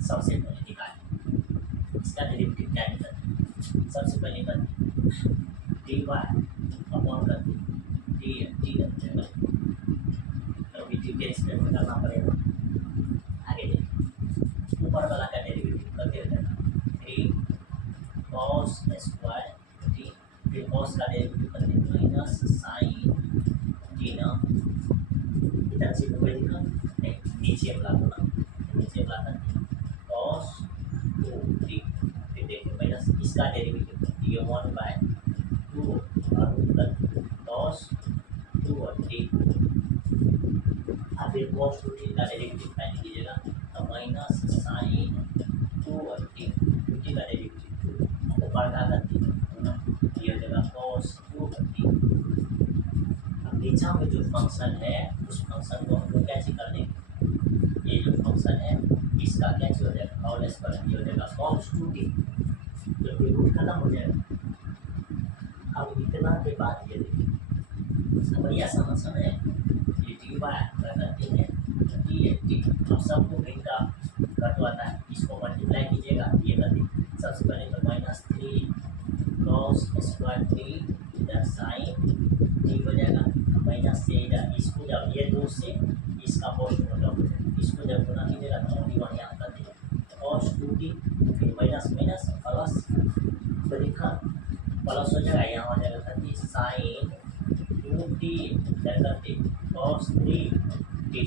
सबसे पहले निकालें। इसका डेरिवेटिव क्या निकलता है? सबसे पहले करते डी वाई अपॉन करते डी टी डेरिवेटिव के रिस्पेक्ट में करना पड़ेगा। आगे देखिए ऊपर वाला का डेरिवेटिव करते रहना 3 कॉस स्क्वायर टी, फिर कॉस का डेरिवेटिव करते माइनस साइन टी ना, इधर से कोई दिक्कत नहीं, नीचे वाला होना, नीचे वाला करते कॉस 2t, फिर देखिए माइनस इसका डेरिवेटिव ये 1/2 और ऊपर कॉस 2t, फिर कॉस 2t का डेरिवेटिव फाइंड कीजिएगा तो माइनस साइन 2t, 2t का डेरिवेटिव ऊपर का करते ये हो जाएगा कॉस 2t। अब नीचा में जो फंक्शन है उस फंक्शन को हम लोग कैसे कर देंगे, ये जो फंक्शन है इसका क्या हो जाएगा और इस पर ये हो जाएगा कॉस 2t, तो फिर रूट खत्म हो जाएगा। अब इतना के बाद ये देखिए बढ़िया समस्या है, ये टी वाई करते हैं टी, अब सबको घंटा कटवाता है, इसको मल्टीप्लाई कीजिएगा ये कर दीजिए। सबसे पहले तो -3 कॉस स्क्वायर टी इधर साइन टी हो जाएगा, माइनस से इधर इसको जब ये 2 से इसका कॉस गुना हो जाएगा, इसको जब गुना कीजिएगा तो ओनली वन यहाँ कर दीजिएगा कॉस 2t, फिर माइनस माइनस प्लस तो लिखा प्लस हो जाएगा, यहाँ हो जाएगा 30 साइन 2 टी इधर कर दी कॉस 3 टी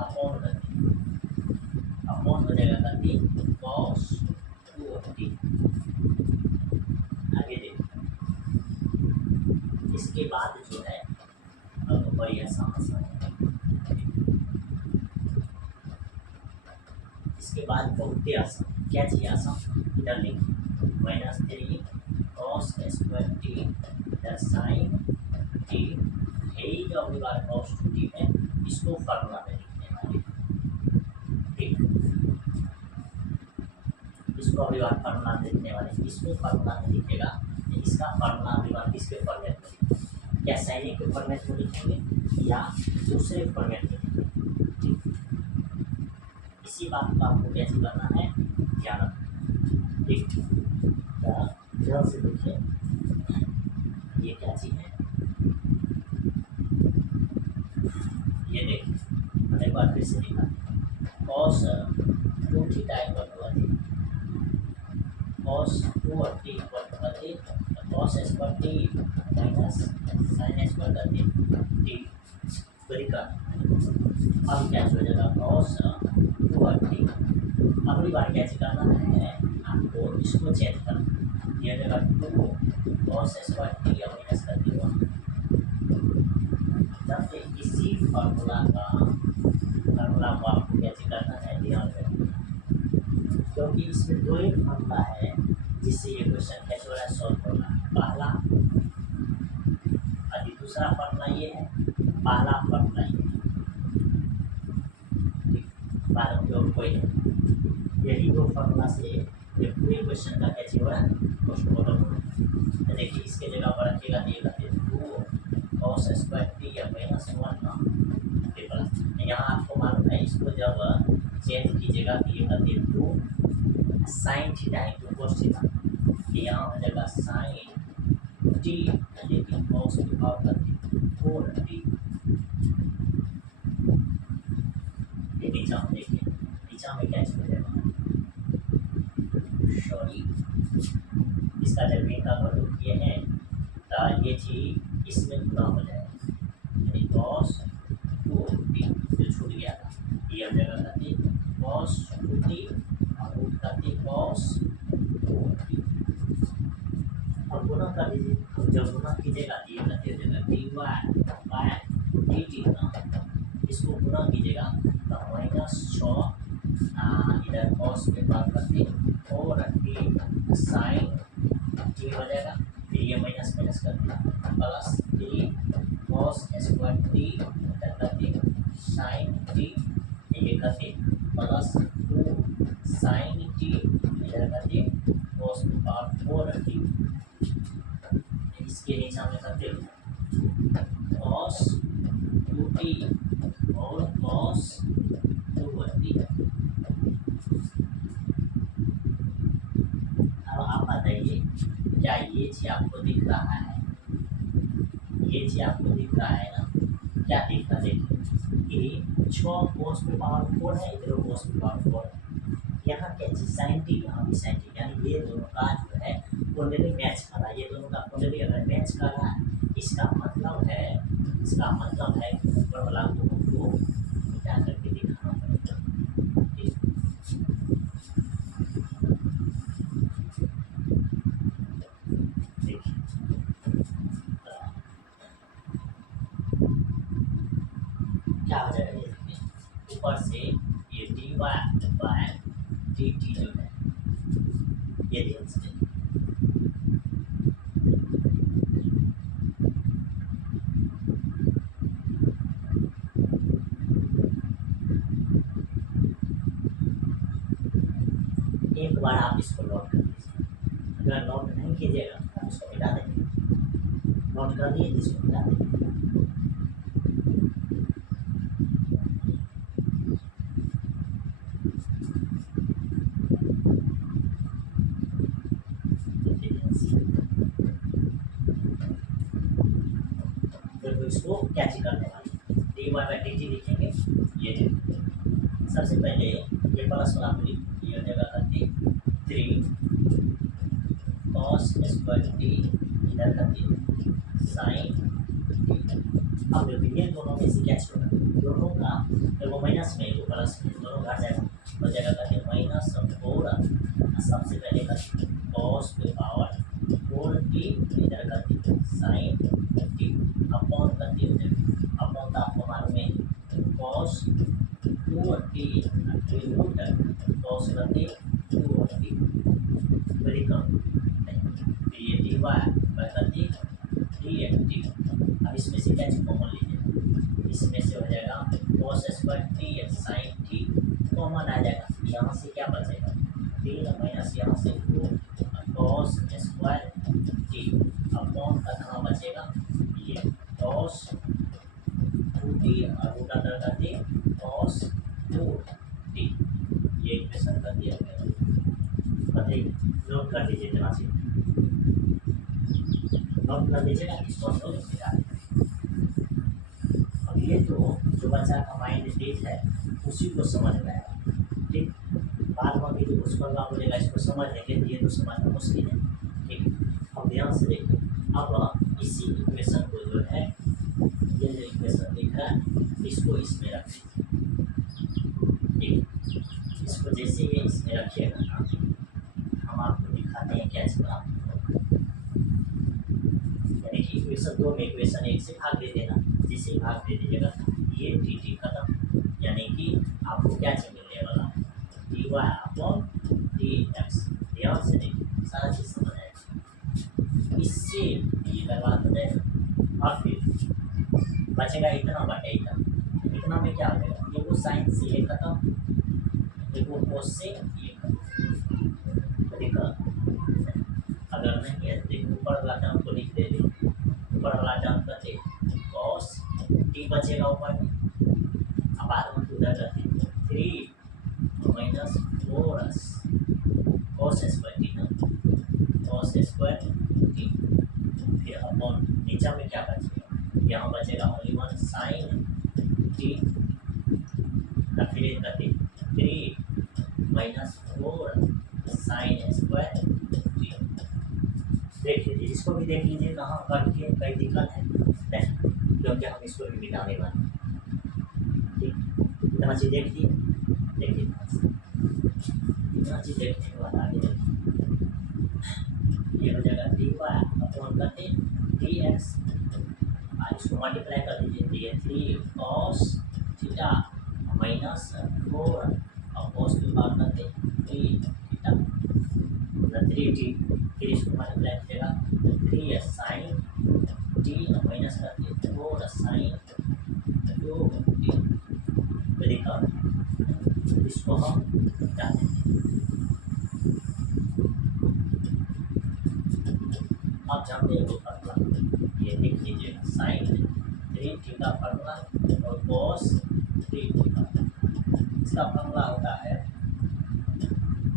अपॉन कर दी, अपॉन हो जाएगा कर दी कॉस 2 टी। आगे देखो, इसके बाद जो है अब बड़ी आसान है, इसके बाद बहुत ही आसान, क्या चाहिए आसान, इधर लिखिए -3 cos स्क्वायर टी इधर साइन टी, यही जो अगली बार cos 2t है इसको फार्मूला में लिखने वाले, ठीक, इसको अगली बार फार्मूला में लिखने वाले, इसको फार्मूला में लिखेगा, इसका फार्मूला अगली बार किसके फॉर्मेट में लिखेंगे, क्या साइन के फॉर्मेट में लिखेंगे या दूसरे फॉर्मेट में लिखेंगे, ठीक, इसी बात को आपको कैसे करना है ध्यान रखना, ठीक, ध्यान से देखिए ये क्या चीज है, ये देखिए मैंने एक बार फिर से लिखा cos 2 theta equal to cos 2 t equal to cos square t minus sin square t बड़ी का, अब क्या हो जाएगा cos 2 t, अगली बार कैसे करना है आपको, इसको चेंज करना, ये जगह 2 cos स्क्वायर t या माइनस कर दिया, जब से इसी फार्मूला को आपको कैसे करना है ध्यान रखना, क्योंकि इसमें दो ही फार्मूला है जिससे ये क्वेश्चन कैसे हो रहा है सॉल्व करना है, पहला अभी दूसरा फार्मूला ये है, पहला फार्मूला ये है, बाद में कोई नहीं, यही दो फार्मूला से ये पूरे क्वेश्चन का कैसे हो रहा है पोस्टमॉर्टम हो रहा है, तो देखिए इसके जगह पर रखिएगा तो ये करते 2 cos स्क्वायर टी या -1 ना प्लस, यहाँ आपको मालूम है इसको जब चेंज कीजिएगा तो ये करते 2 sine theta into cos theta, यहाँ हो जाएगा साइन टी लेकिन कॉस की पावर करते 4 टी, ये नीचा में देखिए, नीचा में क्या हो जाएगा, सॉरी इसका जब का वैल्यू किए हैं तो ये चीज इसमें गुना हो जाएगा, यानी cos 2t जो छूट गया था ये हो जाएगा करती cos 2t और रूट करती cos 2t, अब गुना कर दीजिए, जब गुना कीजिएगा ये करती हो जाएगा dy बाय dt ना, इसको गुना कीजिएगा तो -6 इधर cos के बाद करती और साइन टी हो जाएगा, फिर ये माइनस माइनस कर दिया प्लस 3 cos स्क्वायर टी इधर करती साइन टी, ये करती प्लस 2 साइन टी इधर करती cos की पावर 4 टी, इसके नीचे में करते cos 2t और cos 2t। अब आप बताइए क्या ये चीज आपको दिख रहा है, ये चीज आपको दिख रहा है ना, क्या दिख रहा है देखिए, ये 6 cos की पावर 4 है, इधर cos की पावर 4 है, यहाँ क्या चीज साइन टी, यहाँ भी साइन टी, यानी ये दोनों का जो है कुंडली मैच कर रहा है, ये दोनों का कुंडली अगर मैच कर रहा है इसका मतलब है ऊपर वाला को क्या करके दिखाना पड़ेगा, क्या हो जाएगा ये ऊपर से ये dy बाय dt जो है ये ध्यान से एक बार आप इसको नोट कर लीजिए, अगर नोट नहीं कीजिएगा तो इसको मिटा देंगे, नोट कर लिए इसको मिटा देंगे, तो इसको कैच करने वाले dy बाय dt लिखेंगे, ये सबसे पहले ये प्लस वाला ये हो जाएगा करती 3 cos स्क्वायर टी इधर करती साइन अब देखिए ये दोनों में से क्या छोड़ा, दोनों का एगो माइनस में एगो प्लस में दोनों घट जाएगा, हो जाएगा कहते माइनस फोर, सबसे पहले करते कॉस की पावर 4t इधर करते साइन टी अपॉन करते हो जाएगा, अपॉन तो आपको मालूम है कॉस 2t रूट कॉस करते 2t बड़ी कम ये dy करते डी। अब इसमें से क्या कॉमन लीजिए, इसमें से हो जाएगा cos square t sine t common आ जाएगा, यहाँ से क्या बचेगा टी माइनस यहाँ से 2 cos स्क्वायर टी अपॉन का कहाँ बचेगा ये cos 2t और रूट अंडर कर दिए cos 2t, ये इक्वेशन कर दिया गया। बताइए नोट कर दीजिए जरा से, नोट कर दीजिएगा इसको हम लोग निकालें। अब ये जो बच्चा का माइंड स्टेज है उसी को समझ में आएगा, ठीक। बाद में भी जो कुछ करना बोलेगा इसको समझ लेंगे, ये तो समझना मुश्किल है, ठीक। अब ध्यान से देखिए, अब इसी इक्वेशन को जो है ये जो इक्वेशन दिख रहा है इसको इसमें रख दीजिए, ठीक। इसको जैसे ये इसमें रखिएगा ना, हम आपको दिखाते हैं क्या इसका, यानी कि इक्वेशन 2 में इक्वेशन 1 से भाग दे देना, जिसे भाग दे दीजिएगा ये टी टी खत्म, यानी कि आपको क्या चीज मिलने वाला d y upon d x. ध्यान से देखिए सारा चीज समझ आएगा, इससे ये बर्बाद हो जाएगा और फिर बचेगा इतना बटे इतना, इतना में क्या हो जाएगा ये वो साइन से ये खत्म, ये वो कोस से ये खत्म, देखा। अगर नहीं है तो ऊपर वाला टर्म को लिख दे, ऊपर वाला टर्म करते cos टी बचेगा ऊपर में, अब बाद में उधर करते 3 माइनस 4 cos स्क्वायर टी ना, cos स्क्वायर टी, फिर अपॉन नीचे में क्या बचेगा, यहाँ बचेगा ओनली 1 साइन टी, फिर करते 3 माइनस 4 साइन स्क्वायर टी। देख लीजिए इसको भी देख लीजिए कहाँ करके कोई दिक्कत है नहीं, क्योंकि हम इसको भी मिटाने वाले, ठीक। इतना चीज़ देख ली, देखिए इतना चीज़ देखने के बाद आगे देखिए ये हो जाएगा डी वाई अपॉन करते डी एक्स, और इसको मल्टीप्लाई कर दीजिए, डी 3 cos थीटा माइनस 4 और cos की बात करते 3 थीटा 3t, फिर इसको मल्टीप्लाई करेगा 3 साइन टी माइनस करके 4 साइन 2t वेरी कम, इसको हम डालेंगे। आप जानते हैं वो फार्मूला, ये लिख लीजिएगा साइन 3t का फार्मूला और cos 3t का, इसका फार्मूला होता है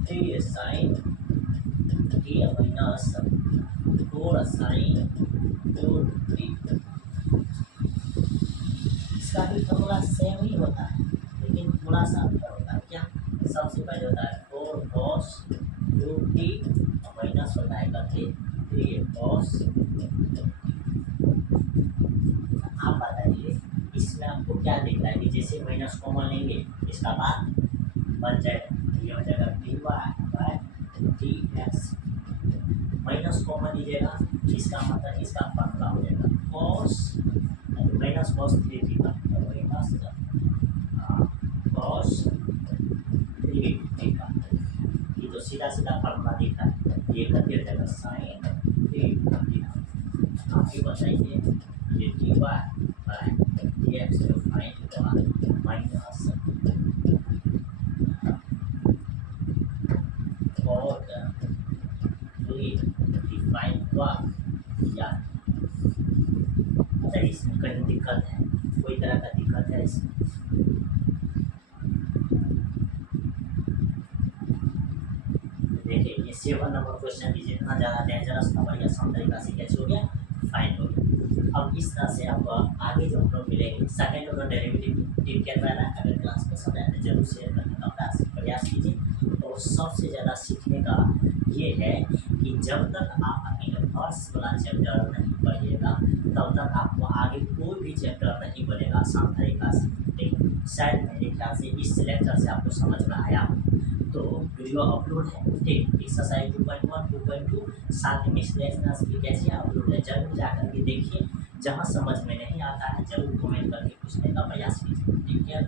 3 sign T minus 4 sign 2t, इसका भी फॉर्मूला सेम ही होता है लेकिन थोड़ा सा अंतर होता है, क्या सबसे पहले होता है 4 cos 2t और माइनस होता है करके 3 cos। आप बताइए इसमें आपको क्या दिख रहा है कि जैसे माइनस कॉमन लेंगे इसका बाद बन जाएगा, ये हो जाएगा d y by d x, minus common लीजिएगा इसका मतलब इसका फार्मूला हो जाएगा cos माइनस cos 3t का माइनस cos 3t का, ये तो सीधा सीधा फार्मूला दिखा है, ये करके हो जाएगा साइन 3t। आप ये बताइए ये d y by d x को फाइंड हुआ माइनस cos 3t फाइंड हुआ या इसमें कहीं दिक्कत है, कोई तरह का दिक्कत है इसमें, देखिए ये 7 नंबर क्वेश्चन भी जितना ज़्यादा डेंजरस था बढ़िया आसान तरीका से कैच हो गया, फाइन हो गया। अब इस तरह से आप आगे जो हम लोग मिलेंगे सेकेंड ऑर्डर डेरिवेटिव क्या रहना है, अगर क्लास को समझाने जरूर शेयर करने का प्रयास कीजिए। और सबसे ज़्यादा सीखने का ये है कि जब तक आप इनवर्स वाला चैप्टर नहीं पढ़िएगा तब तक आपको आगे कोई भी चैप्टर नहीं बनेगा आसान तरीका से। ठीक, शायद मेरे ख्याल से इस लेक्चर से आपको समझ में आया हो। तो वीडियो अपलोड है, ठीक, एक्सरसाइज 2.1 2.2 साथ ही मिसलेनियस भी कैसे अपलोड है, जरूर जाकर के देखिए। जहाँ समझ में नहीं आता है जरूर कमेंट करके पूछने का प्रयास कीजिए। ठीक है।